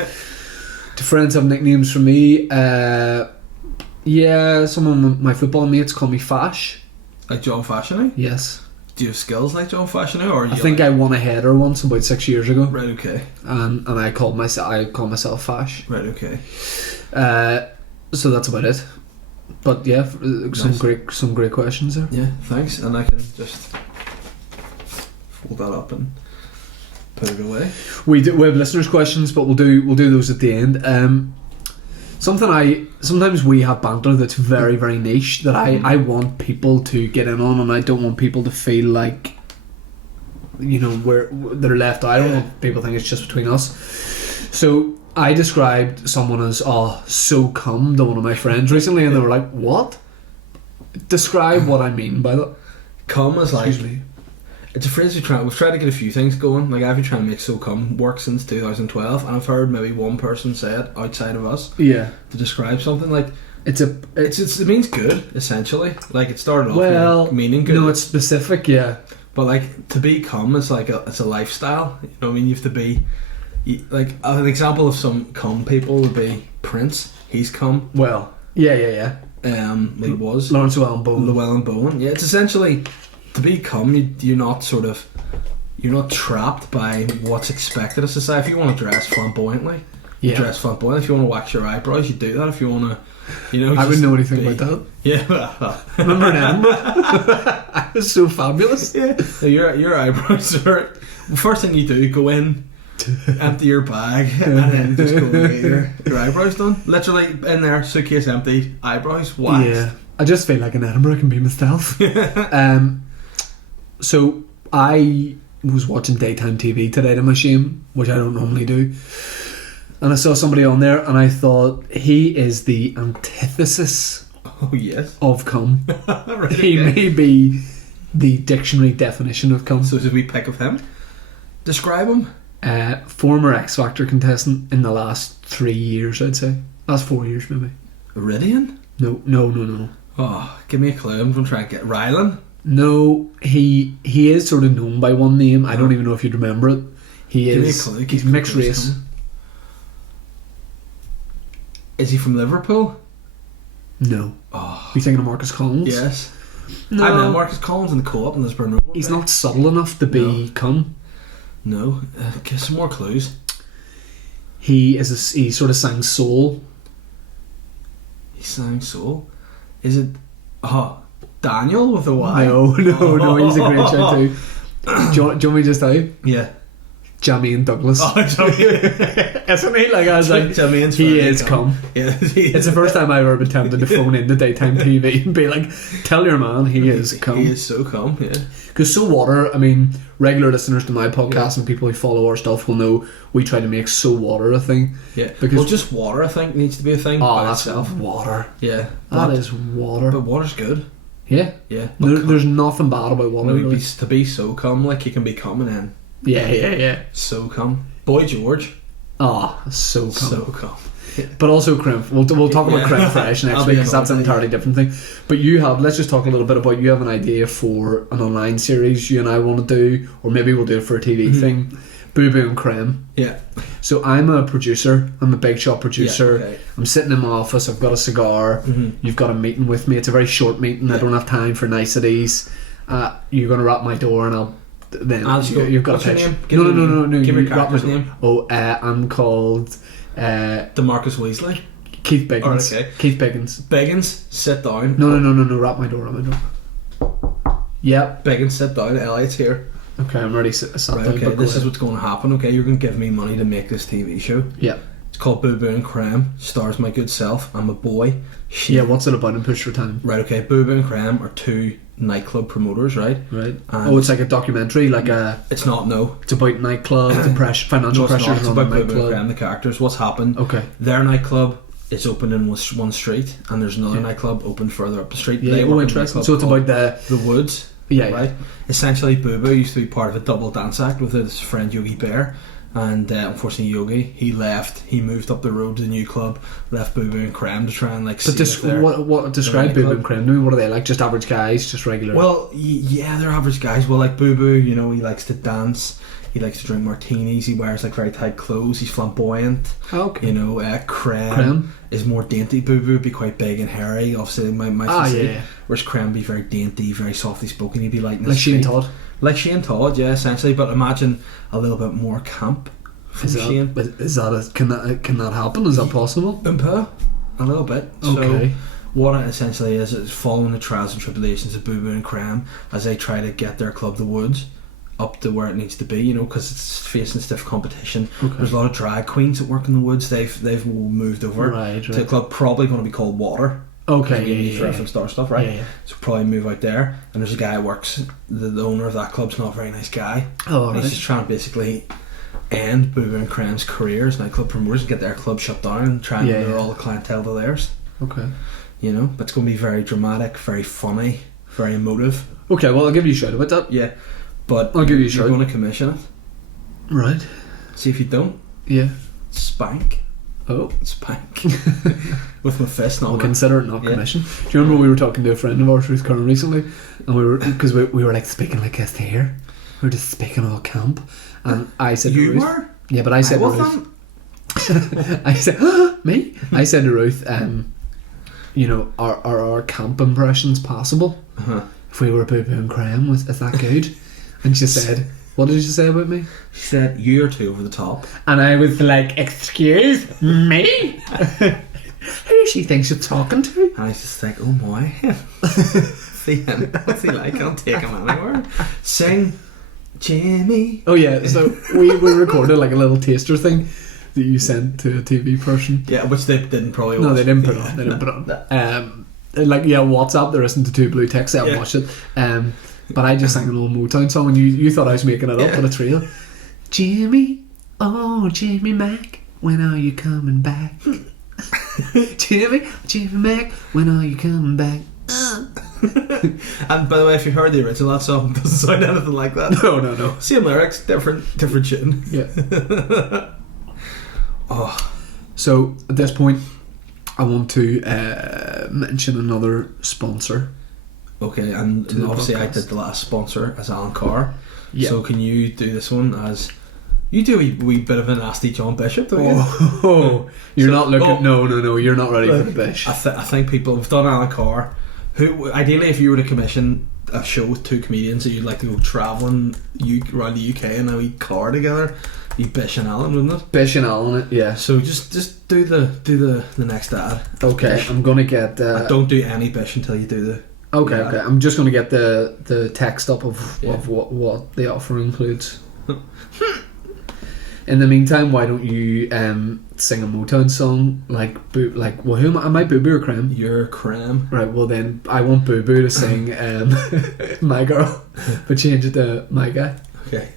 friends have nicknames for me? Some of my football mates call me Fash. Like John Fashioning? Yes. Do you have skills like John Fashioning, or I think I won a header once about 6 years ago. Right, okay. And I call myself Fash. Right, okay. So that's about it. But yeah, some great questions there. Yeah, thanks. And I can just fold that up and put it away. We have listeners' questions, but we'll do those at the end. Sometimes we have banter that's very, very niche that I want people to get in on, and I don't want people to feel like, you know, they're left out. I don't want people to think it's just between us. So I described someone as so cum to one of my friends recently, and they were like, what? Describe what I mean by that. Cum is like, excuse me. It's a phrase we've tried to get a few things going. Like, I've been trying to make so cum work since 2012, and I've heard maybe one person say it outside of us. Yeah. To describe something like it means good, essentially. Like, it started off meaning good. No, it's specific, yeah. But like, to be cum is like it's a lifestyle. You know what I mean? You like an example of some cum people would be Prince. He's cum. Well, yeah. He was Lawrence Llewellyn Bowen. Yeah, it's essentially to be cum. You're not trapped by what's expected of society. If you want to dress flamboyantly, you dress flamboyantly. If you want to wax your eyebrows, you do that. If you want to, I wouldn't know anything about that. Yeah, remember in Edinburgh? I was so fabulous. Yeah, your eyebrows are. First thing you do, go in, empty your bag, and then just go and get your eyebrows done. Literally in there, suitcase emptied, eyebrows waxed. Yeah, I just feel like in Edinburgh I can be myself. So I was watching daytime TV today to my shame, which I don't normally do, and I saw somebody on there, and I thought he is the antithesis. Oh yes, of cum. Right, he may be the dictionary definition of cum. So should we pick of him? Describe him. Former X Factor contestant in the last 3 years, I'd say. Last 4 years, maybe. Iridian? No. Oh, give me a clue. I'm going to try and get Rylan. No, he is sort of known by one name. I don't even know if you'd remember it. Give me a clue. He's mixed race. Is he from Liverpool? No. Oh. You thinking of Marcus Collins? Yes. No. I met Marcus Collins in the co-op in Lisburn. He's not subtle enough to be cum. No. Give some more clues. He sort of sang soul. He sang soul? Is it Daniel with a Y? No, he's a great show too. Do you want me to just tell you? Yeah. Jermaine Douglas. Oh, Jermaine. Isn't he? Like, I was like, he is cum. Yeah, it's the first time I've ever been tempted to phone into daytime TV and be like, tell your man he is cum. He is so cum, yeah. Because So Water, I mean, regular listeners to my podcast and people who follow our stuff will know we try to make So Water a thing. Yeah. Because just water, I think, needs to be a thing. Oh, that's itself. Water. Yeah. That is water. But water's good. Yeah. Yeah. There's nothing bad about water. Really. To be so cum, like you can be coming in. Yeah. So cum. Boy George. Oh, so cum. So cum. Yeah. But also creme. We'll talk about creme fresh next week because that's an entirely different thing. But let's just talk a little bit about, you have an idea for an online series you and I want to do, or maybe we'll do it for a TV thing. Boo Boo and Creme. Yeah. So I'm a producer. I'm a big shot producer. Yeah, okay. I'm sitting in my office. I've got a cigar. You've got a meeting with me. It's a very short meeting. I don't have time for niceties. You're going to rap my door and you've got a pitch. No. Give me your character's name. I'm called DeMarcus Weasley. Keith Biggins. Right, okay. Keith Biggins. Biggins, sit down. No. Rap my door. Yep. Biggins, sit down. Elliott's here. Okay, I'm already sat down. Okay, this is what's going to happen. Okay, you're going to give me money to make this TV show. Yep. It's called Boo Boo and Creme. Stars my good self. I'm a boy. What's it about in Push for Time? Right, okay. Boo Boo and Creme are two nightclub promoters, right? Right. It's like a documentary, like a... It's not, no. It's about nightclub, financial pressures. It's about Boo Boo and Creme, the characters. What's happened? Okay. Their nightclub is open in one street, and there's another nightclub open further up the street. Yeah, interesting. So it's about the Woods. Yeah, right. Essentially, Boo Boo used to be part of a double dance act with his friend Yogi Bear, and unfortunately, Yogi he left. He moved up the road to the new club, left Boo Boo and Creme to try and describe Boo Boo and Creme to me? What are they like? Just average guys, just regular? Well, yeah, they're average guys. Well, like Boo Boo, he likes to dance. He likes to drink martinis. He wears like very tight clothes. He's flamboyant. Okay. Creme is more dainty. Boo Boo would be quite big and hairy. Obviously, my physique. Yeah. Whereas Creme would be very dainty, very softly spoken. He'd be like Shane Todd. Like Shane Todd, yeah, essentially. But imagine a little bit more camp from Shane. Can that happen? Is that possible? A little bit. Okay. So, what it essentially is following the trials and tribulations of Boo Boo and Creme as they try to get their club, the Woods, up to where it needs to be, because it's facing stiff competition. Okay. There's a lot of drag queens that work in the Woods. They've moved over to a club probably going to be called Water. Okay, reference star stuff, right? Yeah. So probably move out there, and there's a guy who works. The owner of that club's not a very nice guy. Oh, He's just trying to basically end Boo Boo and Creme's career as nightclub promoters and get their club shut down and try and lure all the clientele to theirs. Okay. But it's going to be very dramatic, very funny, very emotive. Okay, well I'll give you a shout about that. Yeah. But I'll give you a shout. You're going to commission it. Right. See if you don't. Yeah. Spank. Oh. Spank. With my fist. We'll consider it not commission. Do you remember we were talking to a friend of ours, Ruth Curran, recently, and we were like speaking like this here. We were just speaking all camp, and I said you to Ruth, were? Yeah, but I said to Ruth. I said, me? I said to Ruth, you know, are our camp impressions possible? If we were Boo Boo and Cram, is that good? And she said, what did she say about me? She said, you're too over the top. And I was like, excuse me? Who she thinks you're talking to? And I was just like, oh my. See him. What's he like? I'll take him anywhere. Sing, Jimmy. Oh yeah, so we recorded like a little taster thing that you sent to a TV person. Yeah, which they didn't probably watch. No, they didn't put on. They didn't put on. Like, yeah, WhatsApp, there isn't the two blue ticks. I watched it. But I just sang an old Motown song, and you thought I was making it up, but it's real. Jimmy, oh Jimmy Mac, when are you coming back? Jimmy Mac, when are you coming back? And by the way, if you heard the original, that song doesn't sound anything like that. No. Same lyrics, different tune. Yeah. Oh. So at this point, I want to mention another sponsor. Okay, and obviously I did the last sponsor as Alan Carr. Yep. So can you do this one as... You do a wee bit of a nasty John Bishop, don't you? Oh, you're not looking... No, you're not ready for the bish. I think people have done Alan Carr, who, ideally, if you were to commission a show with two comedians that you'd like to go travelling around the UK and now eat car together, you'd Bish and Alan, wouldn't it? Bish and Alan, yeah. So just do the next ad. Okay, Bish. I'm gonna get... don't do any Bish until you do the... Okay. I'm just gonna get the text up of what the offer includes. In the meantime, why don't you sing a Motown song well, who am I, Boo Boo or Cram? You're Cram. Right, well then I want Boo Boo to sing My Girl, but change it to My Guy. Okay.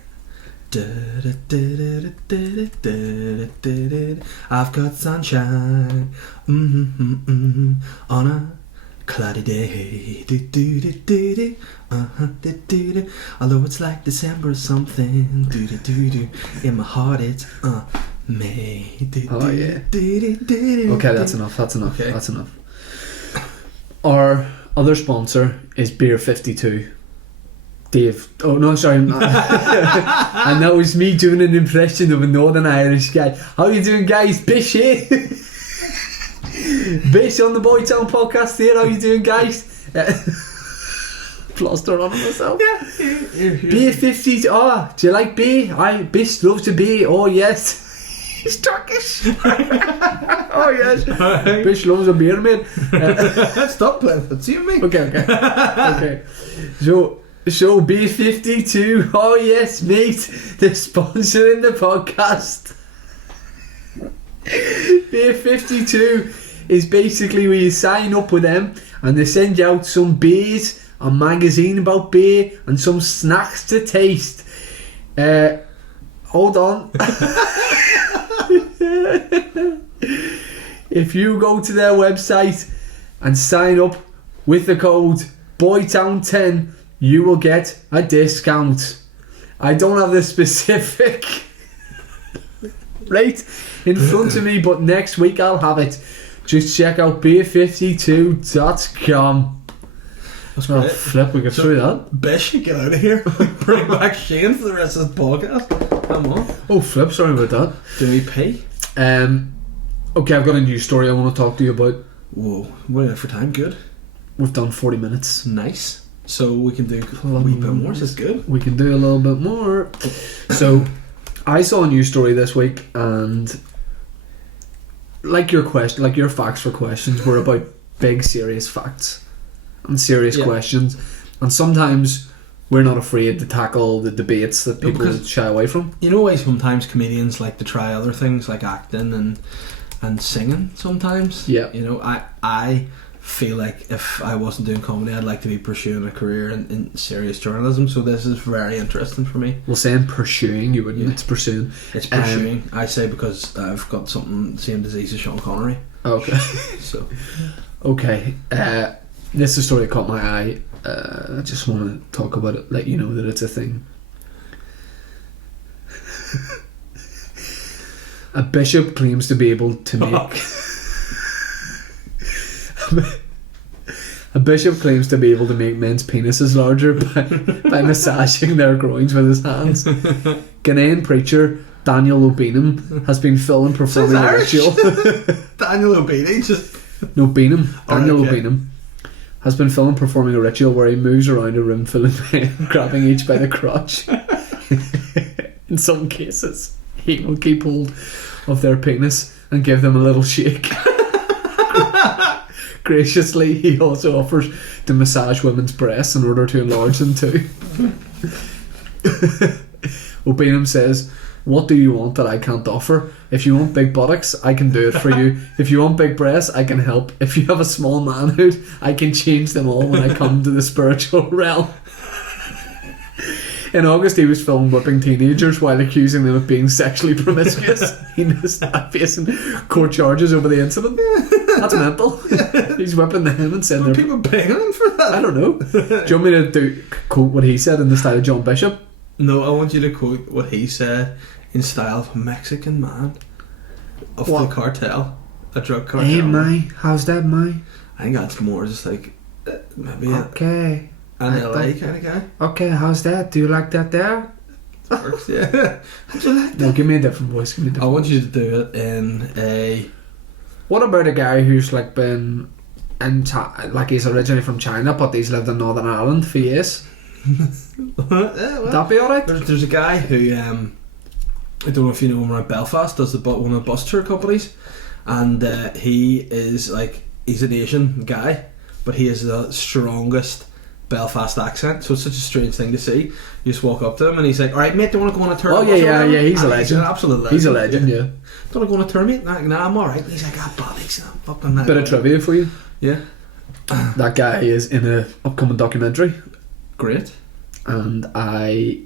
I've got sunshine on a cloudy day. Although it's like December or something. In my heart it's May. Oh yeah. Okay, that's enough. Okay. That's enough. Our other sponsor is Beer 52. Dave. Oh no, sorry. And that was me doing an impression of a Northern Irish guy. How you doing, guys? Bish here. Bish on the Boytown podcast here. How you doing, guys? Plaster on myself. Yeah. Beer 50. Oh, do you like beer? Bish loves a beer. Oh yes. He's Turkish. Oh yes. Right. Bish loves a beer, man. Stop playing for me. Okay. So B52, oh yes mate, they're sponsoring the podcast. B52 is basically where you sign up with them and they send you out some beers, a magazine about beer and some snacks to taste. Hold on. If you go to their website and sign up with the code BOYTOWN10, you will get a discount. I don't have the specific rate in front of me, but next week I'll have it. Just check out beer52.com. That's great. Oh, flip, we get through that. Bish, get out of here. Bring back Shane for the rest of the podcast. Come on. Oh, flip, sorry about that. Do we pay? Okay, I've got a news story I want to talk to you about. Whoa, we're in for time. Good. We've done 40 minutes. Nice. So we can do a wee bit more. This is good. We can do a little bit more. So I saw a news story this week, and like your facts for questions were about big serious facts and serious questions, and sometimes we're not afraid to tackle the debates that people shy away from. You know why sometimes comedians like to try other things like acting and singing sometimes? Yeah. You know, I feel like if I wasn't doing comedy, I'd like to be pursuing a career in serious journalism, so this is very interesting for me. Well, saying pursuing, you wouldn't. It's pursuing. It's pursuing. I say because I've got the same disease as Sean Connery. Okay. So. Okay. This is a story that caught my eye. I just want to talk about it, let you know that it's a thing. A bishop claims to be able to make... A bishop claims to be able to make men's penises larger by massaging their groins with his hands. Ghanaian preacher Daniel O'Beanham has been filmed performing a ritual. Daniel O'Beanham just... No, Beanham. Daniel okay. O'Beanham has been filmed performing a ritual where he moves around a room full of men, grabbing each by the crotch. In some cases, he will keep hold of their penis and give them a little shake. Graciously, he also offers to massage women's breasts in order to enlarge them too. O'Beanham says, "What do you want that I can't offer? If you want big buttocks, I can do it for you. If you want big breasts, I can help. If you have a small manhood, I can change them all when I come to the spiritual realm." In August, he was filmed whipping teenagers while accusing them of being sexually promiscuous. He is facing court charges over the incident. That's mental. He's whipping them and saying Are people paying him for that? I don't know. Do you want me to quote what he said in the style of John Bishop? No, I want you to quote what he said in style of a Mexican man of the cartel, a drug cartel. Hey, Mai, how's that, Mai? I think that's more just like maybe okay. an LA kind of guy. Okay, how's that? Do you like that there? Works, yeah. How'd you like that? No, give me a different voice. I want you to do it in a... What about a guy who's like been in like he's originally from China but he's lived in Northern Ireland for years? Would that be alright? There's a guy who I don't know if you know him, around Belfast, does one of the bus tour companies, and he is like, he's an Asian guy, but he has the strongest Belfast accent, so it's such a strange thing to see. You just walk up to him and he's like, "Alright mate, do you want to go on a tour?" Oh yeah, he's a legend. He's an absolute legend. He's a legend, yeah. "Do you want to go on a tour, mate?" Nah, I'm alright. He's like, "Bollocks, I'm fucking that." Bit of trivia for you. Yeah. That guy is in an upcoming documentary. Great. And I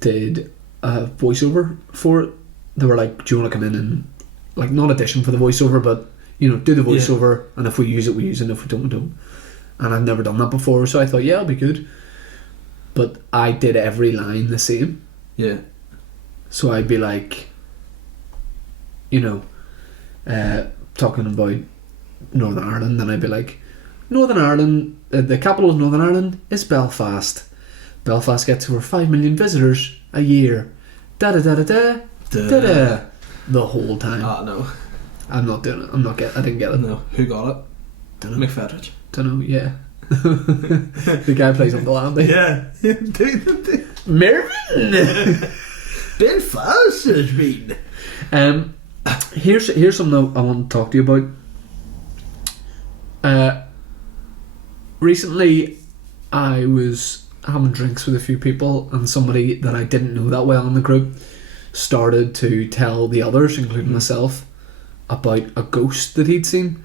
did a voiceover for it. They were like, "Do you want to come in and, like, not audition for the voiceover, but, you know, do the voiceover, and if we use it, we use it, and if we don't, we don't." And I've never done that before, so I thought, yeah, it'll be good. But I did every line the same. Yeah. So I'd be like, you know, talking about Northern Ireland, and I'd be like, Northern Ireland, the capital of Northern Ireland is Belfast. Belfast gets over 5 million visitors a year. Da da da da da da da. The whole time. No. I'm not doing it. I didn't get it. No. Who got it? Dunno. McFedrich. Dunno, yeah. The guy plays on the landing. Yeah. Mervyn! Belfast has been. Here's something I want to talk to you about. Recently, I was having drinks with a few people, and somebody that I didn't know that well in the group started to tell the others, including myself, about a ghost that he'd seen,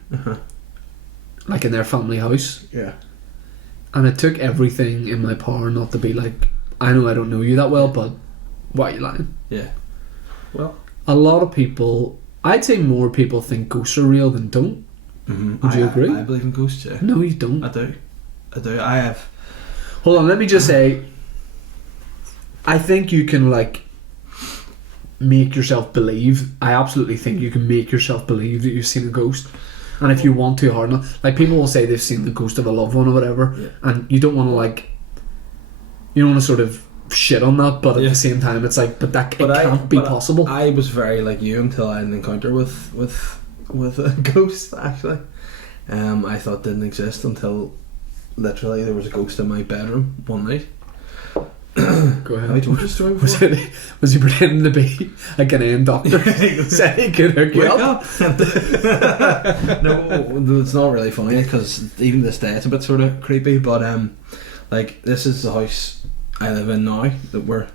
like in their family house. Yeah. And it took everything in my power not to be like, I know I don't know you that well, but why are you lying? Yeah. Well, a lot of people, I'd say more people think ghosts are real than don't. Would you agree? I believe in ghosts, yeah. No, you don't. I do. I have. Hold on, let me just say, I think you can, like, make yourself believe. I absolutely think you can make yourself believe that you've seen a ghost. And if you want to hard enough, like, people will say they've seen the ghost of a loved one or whatever, and you don't want to, like, you don't want to sort of shit on that, but at the same time it's like, but it can't be possible. I was very like you until I had an encounter with a ghost, actually. I thought it didn't exist until literally there was a ghost in my bedroom one night. Go ahead. Have I told you a story before? Was he pretending to be a Ghanaian doctor? Said he could hook you up? No, it's not really funny because even this day it's a bit sort of creepy, but like, this is the house I live in now that we're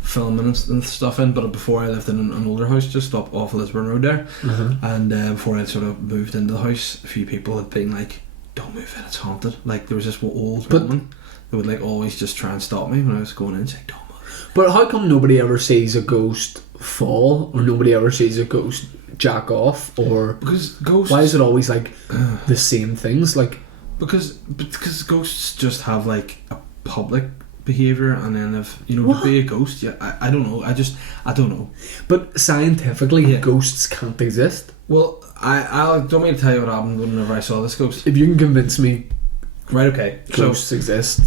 filming and stuff in, but before I lived in an older house just up off Lisburn Road there, and before I sort of moved into the house, a few people had been like, "Don't move in, it's haunted." Like, there was this old woman that would like always just try and stop me when I was going in, saying, "Don't move." But how come nobody ever sees a ghost fall, or nobody ever sees a ghost jack off, or because ghosts? Why is it always like the same things? Like, because ghosts just have like a public behaviour, and then if you know, to be a ghost, I don't know. I don't know. But scientifically, ghosts can't exist. Well, I don't mean to tell you what happened whenever I saw this ghost. If you can convince me, right? Okay, ghosts exist.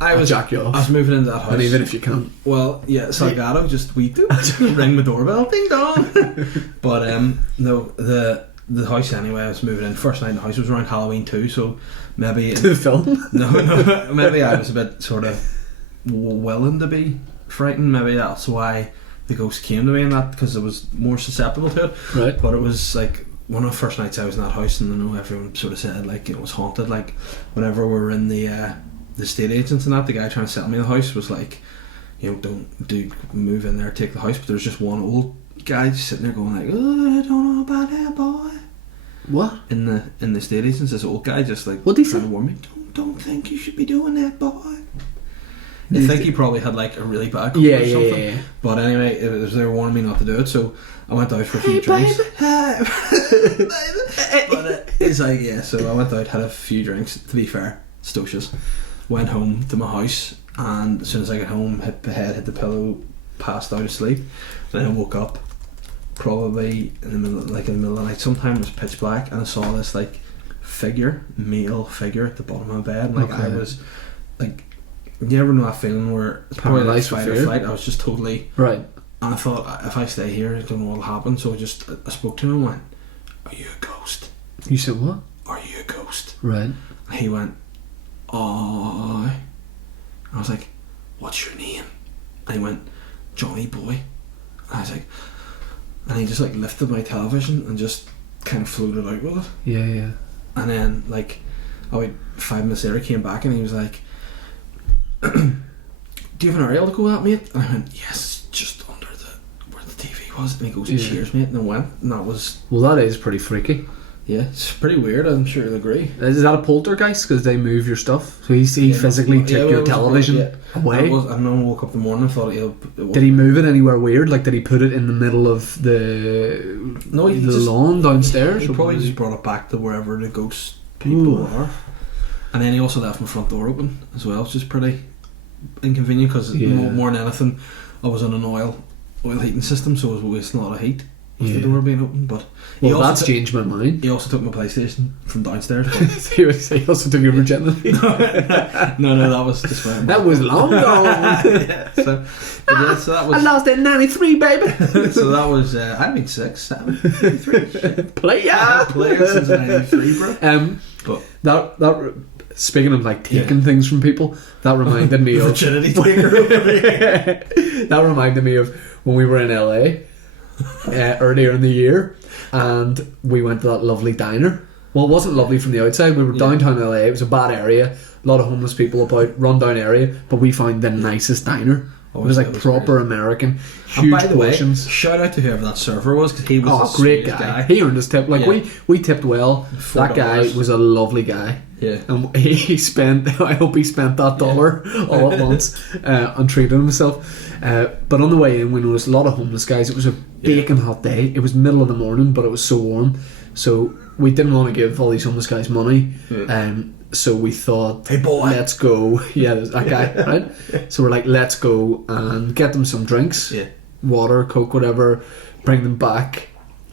jack you off. I was moving into that house. And even if you can't. Well, yeah, Salgado, just we do. Ring my doorbell, ding dong. But no, the house anyway, I was moving in. First night in the house was around Halloween too, so maybe... To the film? No, maybe I was a bit sort of willing to be frightened. Maybe that's why the ghost came to me and that, because I was more susceptible to it. Right. But it was like one of the first nights I was in that house, and I know everyone sort of said like it was haunted. Like whenever we were in the estate agents and that, the guy trying to sell me the house was like, you know, don't move in there, take the house. But there's just one old guy just sitting there going like, oh, I don't know about that boy. What? In the estate agents, this old guy just like what did he trying say? to warn me. Don't think you should be doing that, boy. I think he probably had like a really bad cold or something. Yeah. But anyway, they were warning me not to do it, so I went out for a few drinks. But it's like, yeah, so I went out, had a few drinks, to be fair, stocious. Went home to my house, and as soon as I got home, hit the pillow, passed out asleep. Then I woke up, probably in the middle of the night. Sometime it was pitch black, and I saw this like male figure at the bottom of my bed. And, like I was like, you ever know that feeling where it's probably like fight or flight? I was just totally right. And I thought, if I stay here, I don't know what'll happen. So I spoke to him and went, "Are you a ghost?" You said what? "Are you a ghost?" Right. And he went, "Oh." I was like, "What's your name?" And he went, "Johnny Boy." And I was like, and he just like lifted my television and just kind of floated out with it. Yeah. And then like about 5 minutes later, he came back and he was like, "Do you have an aerial to go at, mate?" And I went, "Yes, just under where the TV was." And he goes, "Cheers, mate." And I went, and that was... Well, that is pretty freaky. Yeah, it's pretty weird, I'm sure you'll agree. Is that a poltergeist? Because they move your stuff? So he physically took your television away? I know I woke up in the morning and thought did he move it anywhere weird? Like, did he put it in the middle of the lawn downstairs? He probably just brought it back to wherever the ghost people are. And then he also left my front door open as well, which is pretty inconvenient because more than anything, I was on an oil heating system, so I was wasting a lot of heat with the door being open. But that's changed my mind. He also took my PlayStation from downstairs. He also took your virginity. No, that was just when that was long gone. So that was... I lost it in 93, baby. So that was I've been 6, 7, 93. Player since 93, bro. But that speaking of like taking things from people, that reminded me of virginity taker. That reminded me of when we were in LA earlier in the year, and we went to that lovely diner. Well, it wasn't lovely from the outside. We were downtown LA. It was a bad area, a lot of homeless people about, run down area, but we found the nicest diner. It was like proper great. American, huge by the portions. Way, shout out to whoever that server was, because he was a great guy. He earned his tip. Like we tipped well. $4. That guy was a lovely guy. Yeah, and he spent. I hope he spent that dollar all at once on treating himself. But on the way in, we noticed a lot of homeless guys. It was a baking hot day. It was middle of the morning, but it was so warm. So we didn't want to give all these homeless guys money. So we thought, "Hey boy, let's go." Yeah, there's that guy, right? So we're like, let's go and get them some drinks, water, Coke, whatever. Bring them back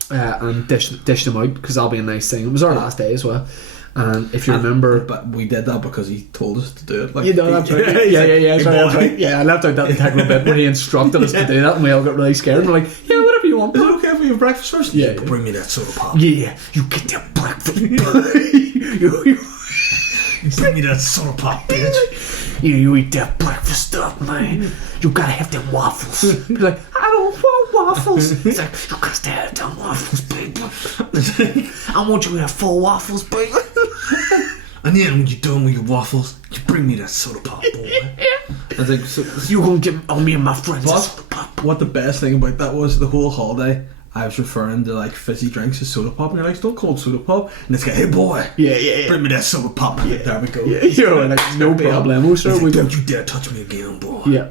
and dish them out, because that'll be a nice thing. It was our last day as well. And if you remember, but we did that because he told us to do it. Like, that's right. Yeah. That's right. Yeah, I left out that integral bit where he instructed us to do that, and we all got really scared. And we're like, "Yeah, whatever you want." Is it okay if we have breakfast first? Yeah, bring me that soda pop. Yeah, you get that breakfast. You bring me that soda pop, bitch. You eat that breakfast stuff, man. You gotta have them waffles. He's like, "I don't want waffles." He's like, "You gotta have them waffles, baby. I want you to have 4 waffles, baby." And then when you're done with your waffles, you bring me that soda pop, boy. I was like, so you're gonna give me and my friends soda pop. What the best thing about that was, the whole holiday, I was referring to like fizzy drinks as soda pop, and you're like, "Don't call it soda pop." And it's like, "Hey boy, bring me that soda pop." Yeah. There we go. Yeah, you're like, "No problemo, sir." Like, "Don't you dare touch me again, boy." Yeah.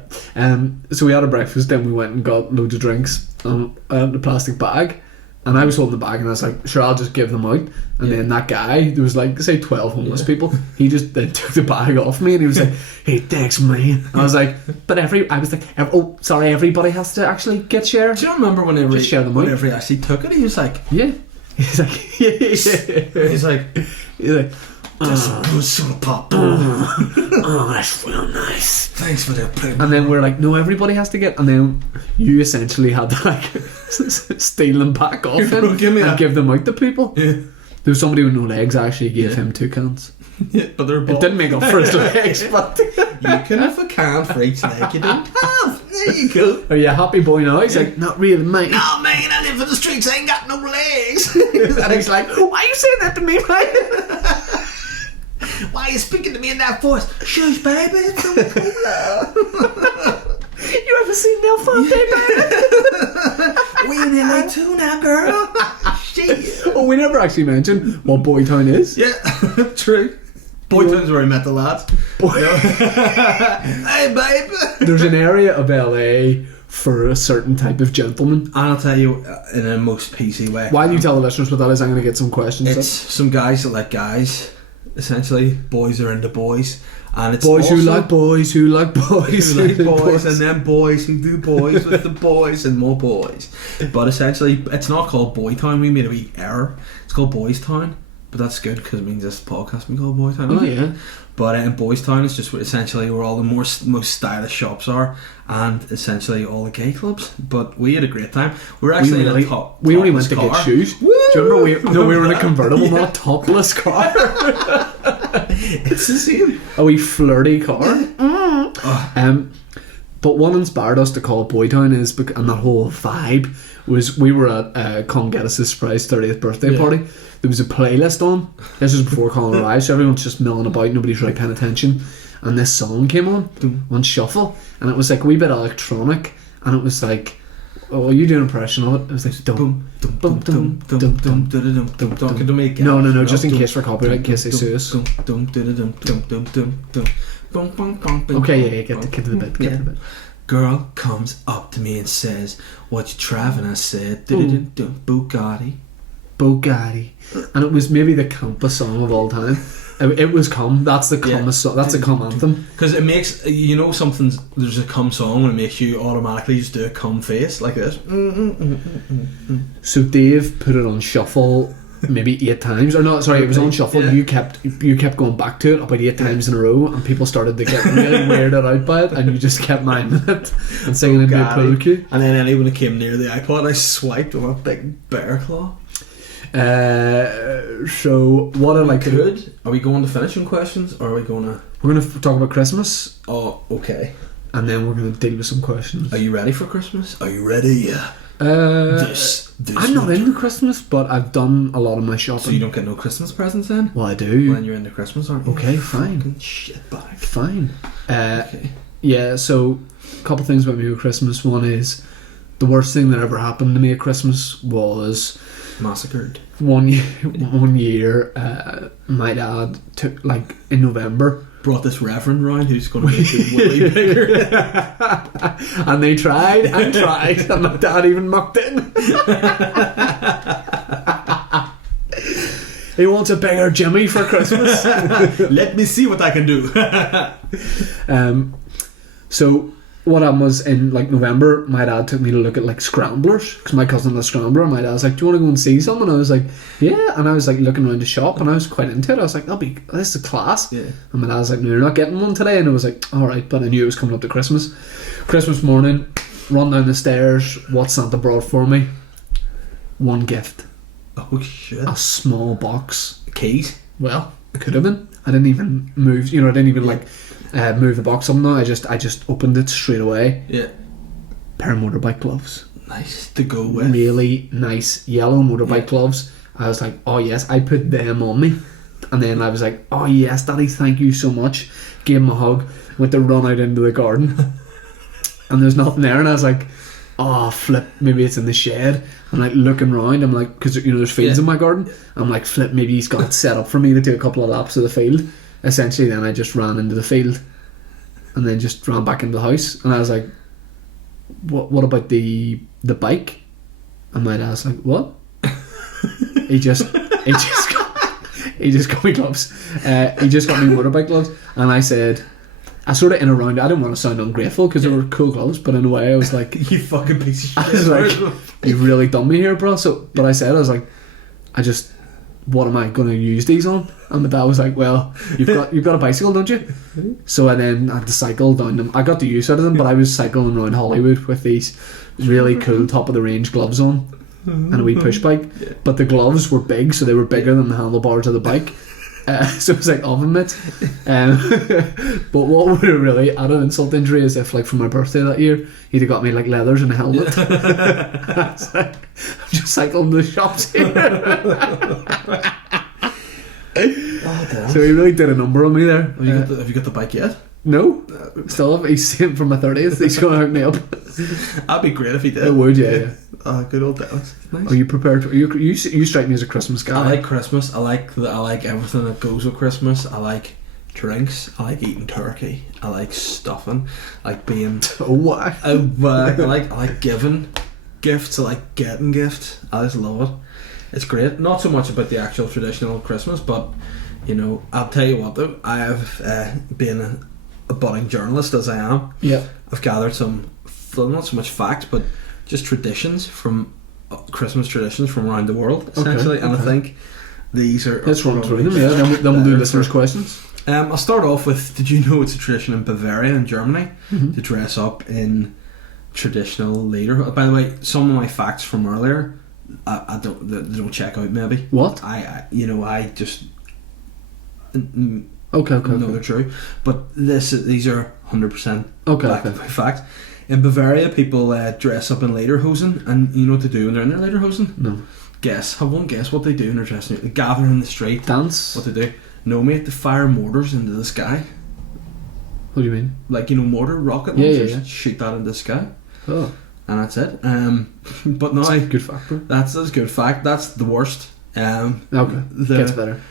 So we had a breakfast, then we went and got loads of drinks in a plastic bag. And I was holding the bag, and I was like, "Sure, I'll just give them out." And then that guy, there was like, say 12 homeless people, he just then took the bag off me, and he was like, "Hey, thanks, man." I was like, sorry, everybody has to actually get shared. Do you remember whenever he actually took it, he was like, he's like, he's like, That's some good soda pop. Oh, that's real nice. Thanks for that pudding. And then we're like, no, everybody has to get. And then you essentially had to like steal them back off him and give them out to people. Yeah. There was somebody with no legs. I actually gave him 2 cans. Yeah, but they're It didn't make up for his legs, but you can have a can for each leg you don't have. There you go. Are you a happy boy now? He's like, not really, mate. No, man, I live in the streets. I ain't got no legs. And he's like, why are you saying that to me, mate? Why are you speaking to me in that voice? Shush, baby. It's so cool. You ever seen Neil Fontaine, baby? We in LA too now, girl. Shit. Oh, we never actually mentioned what Boytown is. Yeah, true. Boytown's where I met the lads. Hey, baby. There's an area of LA for a certain type of gentleman. And I'll tell you in a most PC way. While you tell the listeners what that is, I'm going to get some questions. It's some guys that like guys. Essentially, boys are into boys. And it's boys also who like boys, who like boys, who like boys, and then boys who do boys with the boys and more boys. But essentially, it's not called Boytown. We made a wee error. It's called Boys Town. But that's good because it means this podcast we call Boytown. Oh yeah. But in Boys Town, it's just essentially where all the most stylish shops are, and essentially all the gay clubs. But we had a great time. We were actually in a we only went to car. get shoes. Woo! Do you remember we were in a convertible, not a topless car. It's the same. A wee flirty car. But what inspired us to call it Boytown is, and that whole vibe was, we were at Come Get Us' surprise 30th birthday party. There was a playlist on. This was before Colin arrived, so everyone's just milling about, nobody's really paying attention. And this song came on shuffle, and it was like a wee bit electronic, and it was like, oh, you do an impression of it. It was like dum dum dum dum dum dum dum dum. Talking to me. No, just in case for copyright, in case they sue us. Okay, yeah, get to the bit. Get to the bit. Girl comes up to me and says, "What you driving?" I said, "Bugatti." And it was maybe the Krampus song of all time. It was Come. That's the Come song. That's a Come anthem. Because it makes, something's, there's a Come song and it makes you automatically just do a Come face like this. So Dave put it on shuffle maybe 8 times, or not? Sorry, it was on shuffle. Yeah. You kept going back to it about 8 times in a row, and people started to get really weirded out by it, and you just kept minding it and singing into a pool cue. And then anyone that came near the iPod, I swiped with a big bear claw. So what are like? Are we going to finishing questions, or are we going to? We're going to talk about Christmas. Oh, okay. And then we're going to deal with some questions. Are you ready for Christmas? Are you ready? This I'm not into Christmas, but I've done a lot of my shopping. So you don't get no Christmas presents then? Well, I do. When you're into Christmas, aren't you? Okay, fine. Fucking shit bag. Fine. Okay. Yeah. So, a couple of things about me with Christmas. One is, the worst thing that ever happened to me at Christmas was massacred. One year, my dad took, like, in November, brought this reverend round who's going to make the willy bigger. And they tried and tried, and my dad even mucked in. He wants a bigger Jimmy for Christmas. Let me see what I can do. So what happened was, in like November, my dad took me to look at like scramblers, because my cousin had a scrambler, and my dad was like, "Do you want to go and see some?" And I was like, "Yeah." And I was like looking around the shop, and I was quite into it. I was like, "This is a class." Yeah. And my dad was like, "No, you're not getting one today." And I was like, "Alright," but I knew it was coming up to Christmas. Christmas morning, run down the stairs, what Santa brought for me? One gift. Oh shit. A small box. Keys? Well, it could have been. I didn't even move, I didn't even move the box up. No, I just opened it straight away. Yeah. Pair of motorbike gloves. Nice to go with. Really nice yellow motorbike gloves. I was like, oh yes, I put them on me. And then I was like, oh yes, Daddy, thank you so much. Gave him a hug. Went to run out into the garden. And there's nothing there. And I was like, oh flip, maybe it's in the shed. I'm like looking around. I'm like, because there's fields in my garden. I'm like, flip, maybe he's got it set up for me to do a couple of laps of the field. Essentially, then I just ran into the field, and then just ran back into the house. And I was like, what about the bike? And my dad's like, what? he just got me gloves. He just got me motorbike gloves. And I said, I sort of in a round, I didn't want to sound ungrateful because they were cool gloves, but in a way I was like, you fucking piece of shit. I was like, you've really done me here, bro. So, but I said, I was like, what am I going to use these on? And my dad was like, well, you've got a bicycle, don't you? So I then had to cycle down them. I got the use out of them, but I was cycling around Hollywood with these really cool top of the range gloves on and a wee push bike. But the gloves were big, so they were bigger than the handlebars of the bike. So it was like oven mitts. But what would have really added insult to injury is if, like, for my birthday that year, he'd have got me like leathers and a helmet. I was like, I'm just cycling to the shops here. Oh, damn. So he really did a number on me there. Have you got the bike yet? No, still have. He's saving for my 30th. He's going to hook me up. That'd be great if he did. It would, yeah. Good old Dennis. Nice. Are you prepared? You strike me as a Christmas guy. I like Christmas. I like everything that goes with Christmas. I like drinks. I like eating turkey. I like stuffing. I like being. Oh, why? I like giving gifts. I like getting gifts. I just love it. It's great. Not so much about the actual traditional Christmas, but you know, I'll tell you what though. I have been a budding journalist as I am. Yeah. I've gathered some, well, not so much facts, but just traditions from Christmas traditions from around the world, essentially. Okay. And I think these are. Let's run through them. Yeah. Then we'll do listeners' questions. I'll start off with. Did you know it's a tradition in Bavaria in Germany to dress up in traditional leder? By the way, some of my facts from earlier, they don't check out. Maybe what I just. Okay. No, they're true. But these are 100% okay. facts. In Bavaria, people dress up in lederhosen, and you know what they do when they're in their lederhosen? No. Have one guess what they do when they're dressing. They gather in the street. Dance. What they do? No, mate. They fire mortars into the sky. What do you mean? Like, you know, rocket launchers. Yeah. Shoot that into the sky. Oh. And that's it. But now, that's a good fact, bro. That's a good fact. That's the worst. Okay. Gets better.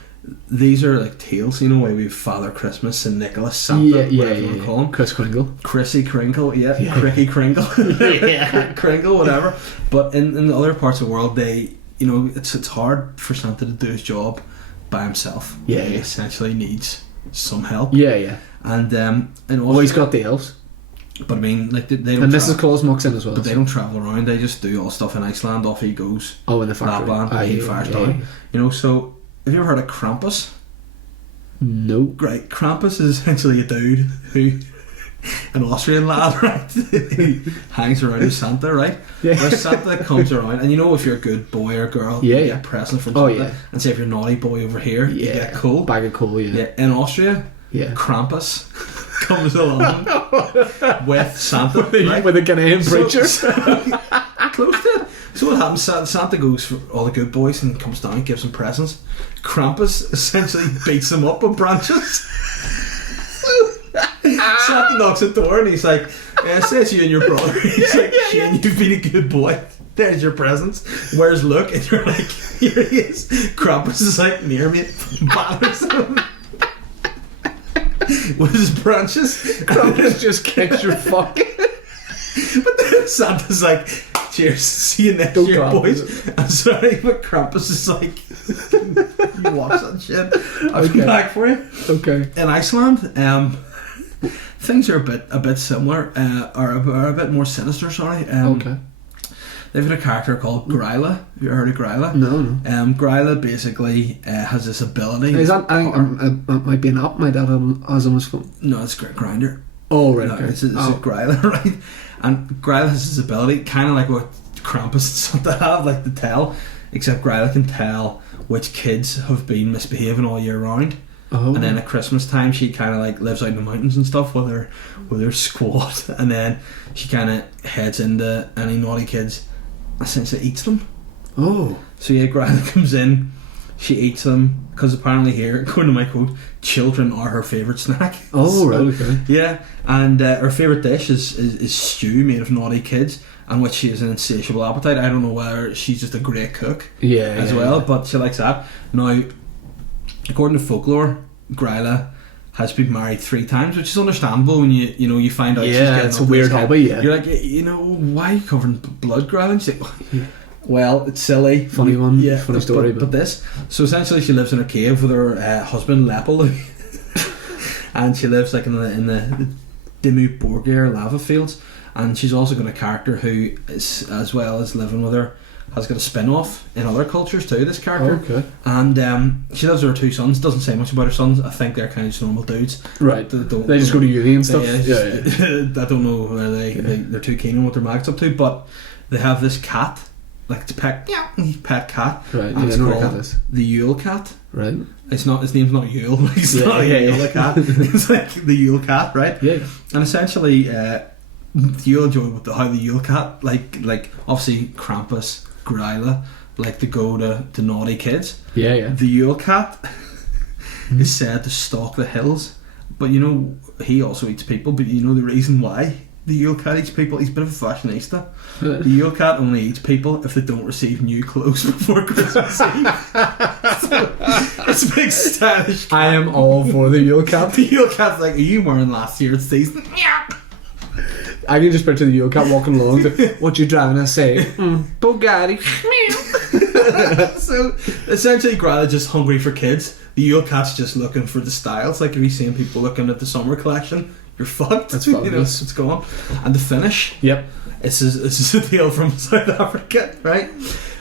These are like tales, you know, where we have Father Christmas, St. Nicholas, Santa, whatever you want to call him. Chris Kringle. Chrissy Kringle, Cricky Kringle. Kringle, whatever. But in other parts of the world, they, you know, it's hard for Santa to do his job by himself. He essentially needs some help. Yeah. And he's got the elves. But I mean, like they don't. And Mrs. Claus mucks in as well. But they don't travel around. They just do all stuff in Iceland. Off he goes. Oh, in the factory. Lapland, he fires down. You know, so have you ever heard of Krampus? No. Right, Krampus is essentially a dude who, an Austrian lad, right, who hangs around with Santa, right? Yeah. Where Santa comes around, and you know if you're a good boy or girl, you get a present from Santa. And say if you're a naughty boy over here, you get coal. Bag of coal, Yeah. In Austria, Krampus comes along with Santa, right? With a Canadian preacher. Close to it. So what happens? Santa goes for all the good boys and comes down and gives them presents. Krampus essentially beats them up with branches. Santa knocks at the door and he's like, it says you and your brother. He's like, Shane, you've been a good boy. There's your presents. Where's Luke? And you're like, here he is. Krampus is like, near me. Batters him with his branches. Krampus just kicks your fucking. But then Santa's like, cheers, see you next year, boys. I'm sorry, but Krampus is like, you watch that shit. I'll come back for you. Okay. In Iceland, things are a bit similar, or a bit more sinister. Sorry. Okay. They've got a character called Gryla. Have you ever heard of Gryla? No. Gryla basically has this ability. Is that? It might be an app my dad has on his phone. No, it's Grindr. Oh right, okay. It's a Gryla, right? And Gryla has this ability, kind of like what Krampus and Santa have, like to tell, except Gryla can tell which kids have been misbehaving all year round. Oh. And then at Christmas time, she kind of like lives out in the mountains and stuff with her squad, and then she kind of heads into any naughty kids, essentially eats them. Oh. So yeah, Gryla comes in, she eats them, because apparently here, according to my quote, children are her favourite snack. Oh, right, okay. Yeah, and her favourite dish is stew made of naughty kids, and which she has an insatiable appetite. I don't know whether she's just a great cook as well, but she likes that. Now, according to folklore, Gryla has been married 3 times, which is understandable when you find out she's getting it's a weird hobby, You're like, why are you covering blood, Gryla? And she's like, well, it's silly. Funny one. Yeah, funny story. But this. So essentially, she lives in her cave with her husband Lepel, and she lives like in the Dimmu Borgir lava fields. and she's also got a character who is, as well as living with her, has got a spin-off in other cultures too, this character. Okay. And she lives with her 2 sons. Doesn't say much about her sons. I think they're kind of just normal dudes. Right. They just go to uni and stuff. Yeah. I don't know whether they're too keen on what their mag's up to, but they have this cat, like it's a pet cat. Right. And it's called the Yule cat. Right. It's not. His name's not Yule. He's not Yule the cat. It's like the Yule cat, right? Yeah. And essentially, you enjoy how the Yule cat, like obviously Krampus, Gryla, like to go to naughty kids. Yeah, yeah. The Yule cat is said to stalk the hills, but you know he also eats people. But you know the reason why the Yule cat eats people? He's a bit of a fashionista. The Yule cat only eats people if they don't receive new clothes before Christmas Eve. So, it's a big stylish cat. I am all for the Yule cat. The Yule cat's like, are you wearing last year's season? I can just picture the Yule cat walking along. What you driving to say? Bugatti. So essentially, Gryla's just hungry for kids. The Yule cat's just looking for the styles. Like if you're seeing people looking at the summer collection, you're fucked. That's fabulous. You know, it's gone. And the finish. Yep. This is a tale from South Africa, right?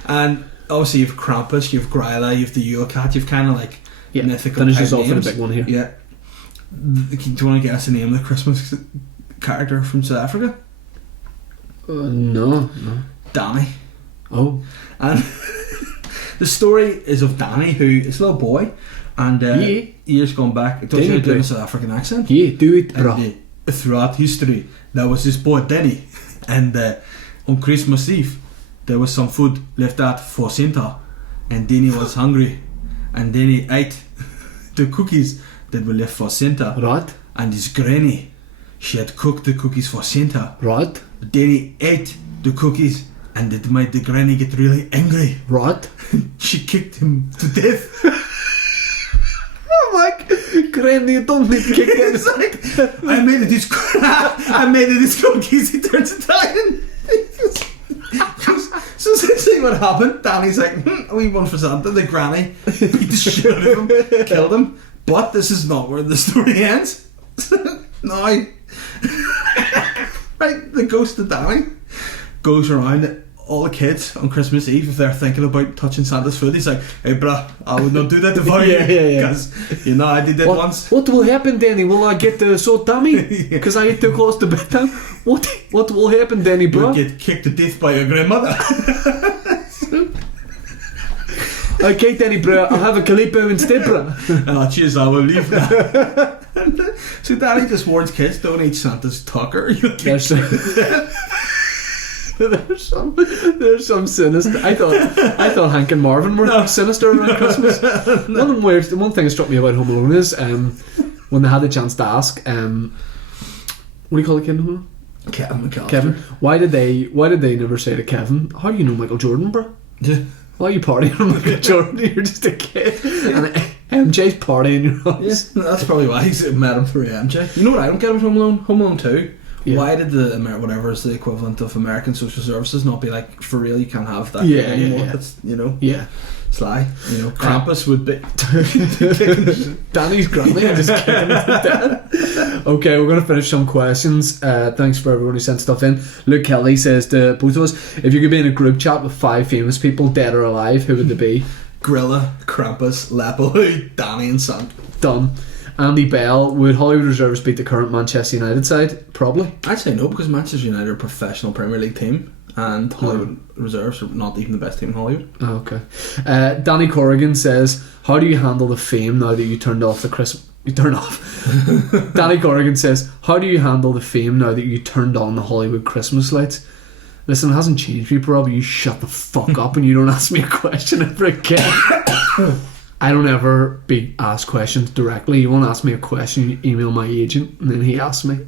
And obviously you've Krampus, you've Gryla, you've the Yule cat. You've kind of like mythical. Finishes off names. with a big one here. Yeah. Do you want to guess the name of the Christmas character from South Africa? No. Danny. Oh. And the story is of Danny, who is a little boy, and years gone back. Don't you do a South African accent? Yeah, do it, bro. And, throughout history, there was this boy Danny, and on Christmas Eve, there was some food left out for Santa, and Danny was hungry, and Danny ate the cookies that were left for Santa. Right. And his granny, she had cooked the cookies for Santa. Right. Danny ate the cookies, and it made the granny get really angry. Right. She kicked him to death. I'm like, Granny, you don't need to kick him. It's like, I made it this cookies. He turns Italian. So essentially what happened, Danny's like, we won for Santa. The granny beat the shit out of him, killed him. But this is not where the story ends. Now, right, the ghost of Danny goes around all the kids on Christmas Eve if they're thinking about touching Santa's food. He's like, hey bruh, I would not do that for you. Because you know I did that once. What will happen, Danny? Will I get so tummy? Because I ate too close to bedtime? What will happen, Danny, bro? You'll get kicked to death by your grandmother. Okay, Danny, bro, I'll have a Calippo instead, bro. Oh, cheers, I will leave now. So Danny just warns kids, don't eat Santa's tucker. You'll get There's some sinister. I thought Hank and Marvin were sinister around Christmas. The one thing that struck me about Home Alone is when they had the chance to ask, what do you call the kid in Home Alone? Kevin. Why did they never say to Kevin, how do you know Michael Jordan, bro? Yeah. Why are you partying with Michael Jordan? You're just a kid. And MJ's partying in your house. Yeah, that's probably why he's met him through MJ. You know what I don't get about Home Alone? Home Alone 2. Yeah. Why did the whatever is the equivalent of American Social Services not be like, for real, you can't have that anymore? Yeah. That's, you know, sly. You know, Krampus would be Danny's granny and just kicking him to death. Okay, we're gonna finish some questions. Thanks for everyone who sent stuff in. Luke Kelly says to both of us, if you could be in a group chat with 5 famous people, dead or alive, who would they be? Grilla, Krampus, Lepo, Danny and Santa. Done. Andy Bell, would Hollywood Reserves beat the current Manchester United side? Probably. I'd say no, because Manchester United are a professional Premier League team, and Hollywood Reserves are not even the best team in Hollywood. Oh, okay. Danny Corrigan says, how do you handle the fame now that you turned off the Christmas... You turned off. Danny Corrigan says, how do you handle the fame now that you turned on the Hollywood Christmas lights? Listen, it hasn't changed me, bro, but you shut the fuck up and you don't ask me a question ever again. I don't ever be asked questions directly. You want to ask me a question, you email my agent, and then he asks me.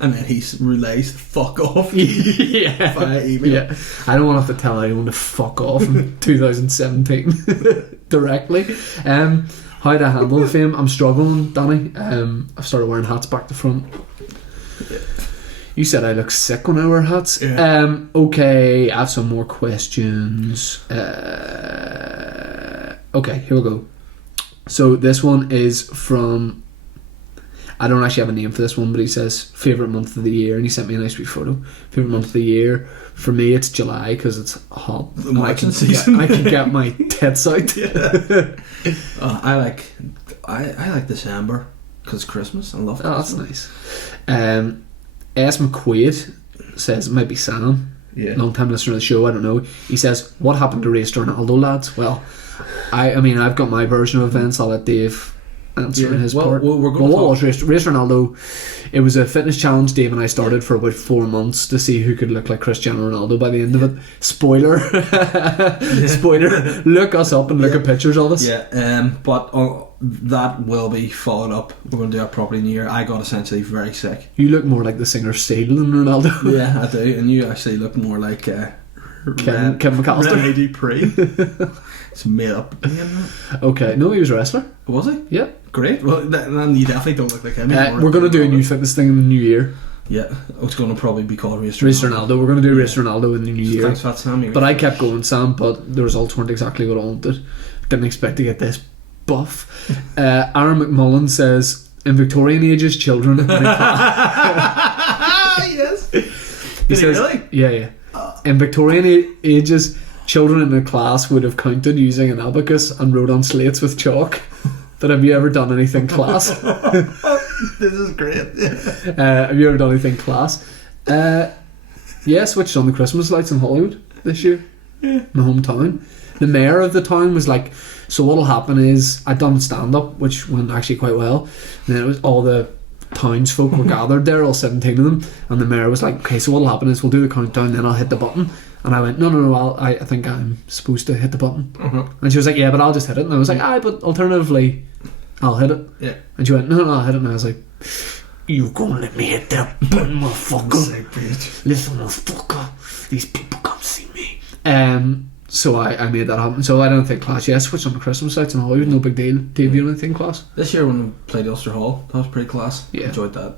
And then he relays fuck off yeah. via email. Yeah. I don't want to have to tell anyone to fuck off in 2017 directly. How to handle the fame? I'm struggling, Danny. I've started wearing hats back to front. Yeah. You said I look sick when I wear hats. Yeah. Okay, I have some more questions. Okay, here we go. So this one is from I don't actually have a name for this one, but he says favourite month of the year, and he sent me a nice wee photo. Favourite month of the year for me, it's July because it's hot. The marching season. I can get my tits out. I like December because Christmas. I love Christmas. That's nice. S. McQuaid says it might be Sam. Yeah. Long time listener of the show, I don't know. He says, what happened to Race Ronaldo, lads? Well, I mean, I've got my version of events. I'll let Dave answer in his part. What was Race Ronaldo? It was a fitness challenge Dave and I started for about 4 months to see who could look like Cristiano Ronaldo by the end of it. Spoiler. Spoiler. Look us up and look at pictures of us. Yeah, but that will be followed up. We're going to do it properly in the year. I got essentially very sick. You look more like the singer Seal than Ronaldo. Yeah, I do. And you actually look more like Kim McAllister. Rene Dupree. It's made up. Okay, no, he was a wrestler. Was he? Yeah. Great. Well, then you definitely don't look like him. We're going to do a new fitness thing in the new year. Yeah, it's going to probably be called Race Ronaldo. We're going to do Race Ronaldo in the new year. Thanks for that, Sam. But I kept going, Sam, but the results weren't exactly what I wanted. Didn't expect to get this buff. Aaron McMullen says, in Victorian ages, children... Yes. He says, really? Yeah. In Victorian ages, children in the class would have counted using an abacus and wrote on slates with chalk. But have you ever done anything class? This is great. Have you ever done anything class? Yeah, switched on the Christmas lights in Hollywood this year. Yeah. My hometown. The mayor of the town was like, so what'll happen is, I'd done stand-up, which went actually quite well, and then it was all the townsfolk were gathered there, all 17 of them, and the mayor was like, okay, so what'll happen is we'll do the countdown, then I'll hit the button. And I went, no, I think I'm supposed to hit the button. And she was like, yeah, but I'll just hit it. And I was like, but alternatively, I'll hit it. Yeah. And she went, no, I'll hit it. And I was like, you gonna let me hit that button, motherfucker? Listen, motherfucker, these people come see me. So I made that happen. So I don't think class. Yeah, switch on the Christmas lights in Hollywood, no big deal. Dave, you anything class? This year when we played Ulster Hall, that was pretty class. Yeah. Enjoyed that.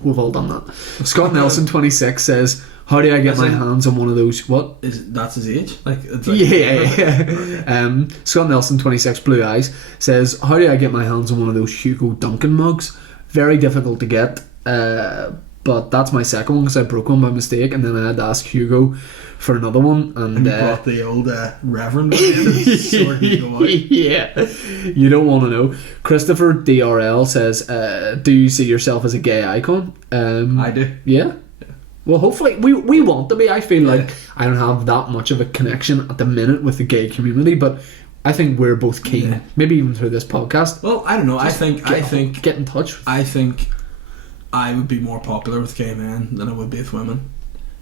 We've all done that. Scott Nelson 26 says, how do I get my hands on one of those? What? That's his age? Yeah. Scott Nelson 26 Blue Eyes says, how do I get my hands on one of those Hugo Duncan mugs? Very difficult to get, but that's my second one because I broke one by mistake, and then I had to ask Hugo for another one, and you brought the old Reverend yeah, you don't want to know. Christopher DRL says, do you see yourself as a gay icon? I do. Yeah. Well, hopefully we want to be. I feel like I don't have that much of a connection at the minute with the gay community, but I think we're both keen. Maybe even through this podcast. Well, I don't know. I think get in touch. I think I would be more popular with gay men than I would be with women.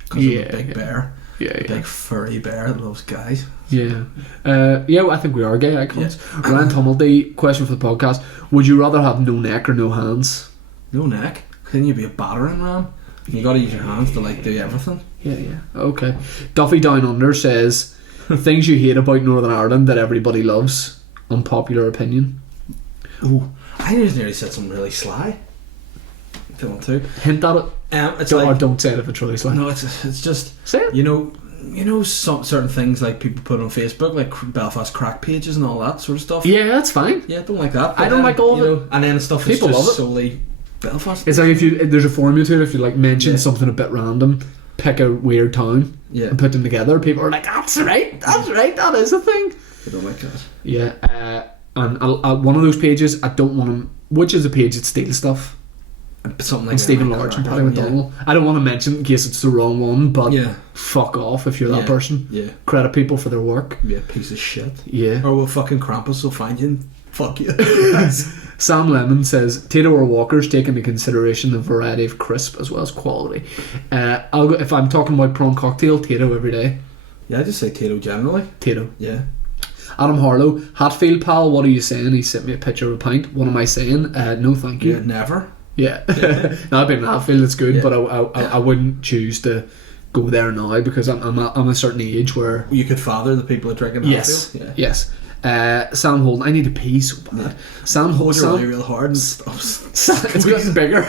Because I'm a big bear. A big furry bear that loves guys. Yeah. I think we are gay icons. Yeah. Ryan Tumulty, question for the podcast: would you rather have no neck or no hands? No neck? Couldn't you be a battering ram? You got to use your hands to do everything. Yeah. Okay. Duffy Down Under says things you hate about Northern Ireland that everybody loves. Unpopular opinion. Ooh, I just nearly said something really sly. Don't want to hint at it. It's or don't say it if it's really sly. No, it's just say it. You know some certain things like people put on Facebook, like Belfast crack pages and all that sort of stuff. Yeah, that's fine. Yeah, don't like that. I don't like all of it. And then stuff people is just love it. solely Belfast. It's like there's a formula to it. If you mention something a bit random, pick a weird town and put them together, people are like, that's right, that is a thing. I don't like that. Yeah, and one of those pages, I don't want them. Which is a page that steals stuff? Something like and Stephen Large and Paddy McDonald. I don't want to mention in case it's the wrong one, but fuck off if you're that person. Yeah. Credit people for their work. Yeah, piece of shit. Yeah. Or will fucking Krampus will find you and fuck you. Sam Lemon says Tato or Walkers take into consideration the variety of crisp as well as quality. I'll go, if I'm talking about prawn cocktail, Tato every day. Yeah, I just say Tato generally. Tato. Yeah. Adam Harlow, Hatfield pal, what are you saying? He sent me a picture of a pint. What am I saying? No thank you. Yeah, never. Yeah. No, I've been in Hatfield, it's good, but I wouldn't choose to go there now because I'm a certain age where you could father the people that drink in Hatfield. Yes. Sam Holden, I need to pee so bad. Sam Holden, real hard and it's getting bigger.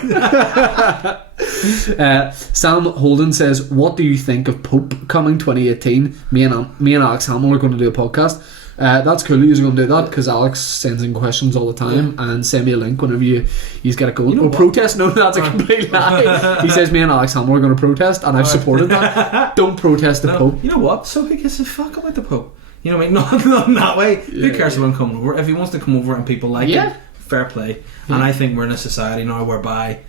Sam Holden says, what do you think of Pope coming 2018? Me and Alex Hamill are going to do a podcast. That's cool. You're going to do that because Alex sends in questions all the time and send me a link whenever you get it going. Protest? No, that's a complete lie. He says me and Alex Hamill are going to protest, and I've supported that. Don't protest the Pope. You know what? So who gives a fuck about the Pope? You know what I mean? Not in that way. Who cares about him coming over? If he wants to come over and people like it, fair play. And I think we're in a society now whereby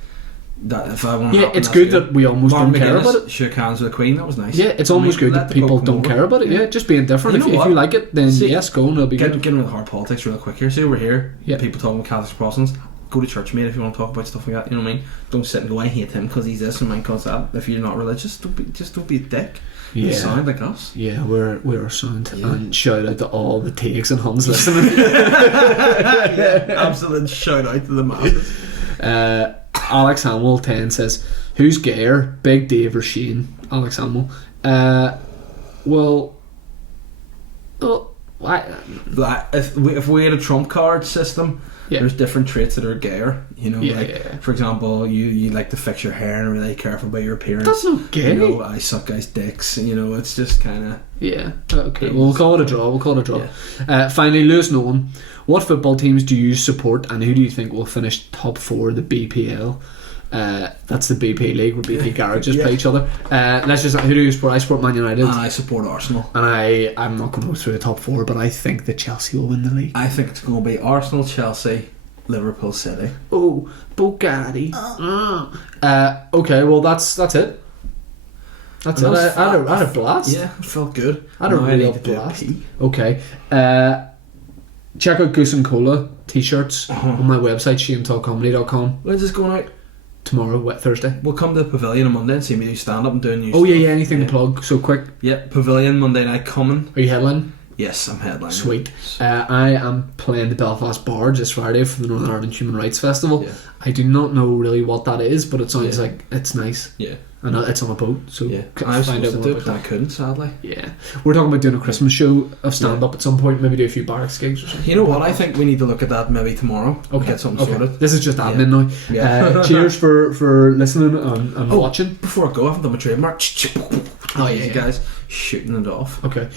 that if I want to it's good that we almost don't care about it. Shook hands with the Queen, that was nice. Yeah, it's almost good that people don't care about it. Yeah, just being different. If you like it, then yes, go and it'll be good. Getting rid of hard politics real quick here. See, over here, people talking about Catholics, Protestants. Go to church, mate, if you want to talk about stuff like that. You know what I mean? Don't sit and go, I hate him because he's this and mine because that. If you're not religious, don't be a dick. You sound like us. Yeah, we're sound. And shout out to all the takes and Huns listening. Absolute shout out to the masses. Alex Hamill 10 says, who's gayer, Big Dave or Shane? Alex Hamill. If we had a trump card system, there's different traits that are gayer. You know, for example, you like to fix your hair and are really careful about your appearance. That's not gay. You know, I suck guys' dicks. You know, it's just kind of okay. Well, we'll call it a draw. Finally, Lewis Nolan. What football teams do you support, and who do you think will finish top 4 of the BPL? That's the BP League where BP garages play each other. Who do you support? I support Man United. And I support Arsenal. And I'm not going to go through the top 4, but I think that Chelsea will win the league. I think it's going to be Arsenal, Chelsea, Liverpool, City. Oh, Bugatti. Okay, well that's it. That's it. I had a blast. Yeah, it felt good. I had a real blast. Okay. Check out Goose and Cola t-shirts on my website, shanetalkcomedy.com. When's this going out? Tomorrow, Thursday. We'll come to the Pavilion on Monday and see me do stand up and doing new stuff. Anything to plug, so quick. Pavilion Monday night coming. Are you headlining? Yes, I'm headlining. Sweet. I am playing the Belfast Barge this Friday for the Northern Ireland Human Rights Festival. I do not know really what that is, but it sounds like it's nice. Yeah. And it's on a boat, so I was supposed to do it, but I couldn't, sadly. Yeah. We're talking about doing a Christmas show of stand-up at some point, maybe do a few barracks gigs or something. You know what, I think we need to look at that maybe tomorrow. Get something sorted. This is just admin now. Cheers for listening and watching. Before I go, I haven't done my trademark. Guys, shooting it off. Okay.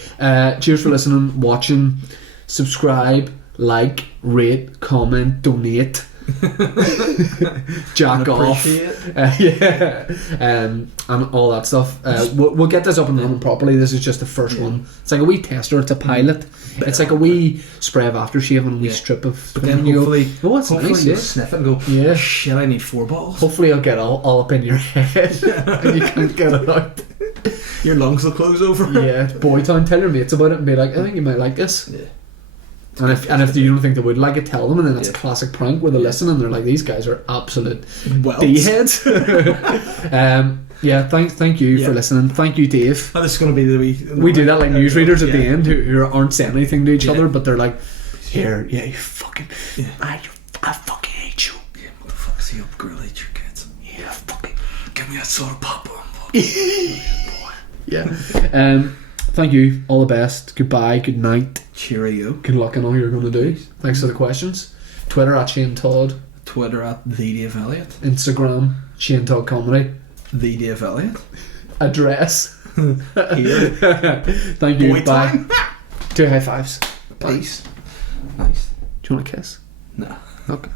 Cheers for listening, watching, subscribe, like, rate, comment, donate. Jack off, and all that stuff. We'll get this up and running properly. This is just the first one. It's like a wee tester. It's a pilot. It's like a wee spray of aftershave and a wee strip of. But then hopefully, it's nice. You'll sniff it and go, shit, I need 4 bottles. Hopefully, I'll get all up in your head and you can't get it out. Your lungs will close over. Yeah, it's Boytown. Tell your mates about it and be like, I think you might like this. Yeah. And if you don't think they would like it, tell them, and then it's a classic prank where they listen and they're like, these guys are absolute D-heads. Thank you for listening. Thank you, Dave. This is going to be we do that like newsreaders at the end who aren't saying anything to each other, but they're like, here, you fucking, I fucking hate you. Yeah, what the fuck's he up, girl? Hate your kids. Yeah, fucking, give me that sort of pop on. Yeah. Thank you. All the best. Goodbye. Good night. Cheerio. Good luck in all you're going to do. Thanks for the questions. Twitter at Shane Todd. Twitter at The Dave Elliott. Instagram Shane Todd Comedy. The Dave Elliott. Address. Here. Thank you. Bye. 2 high fives. Peace. Nice. Do you want a kiss? No. Okay.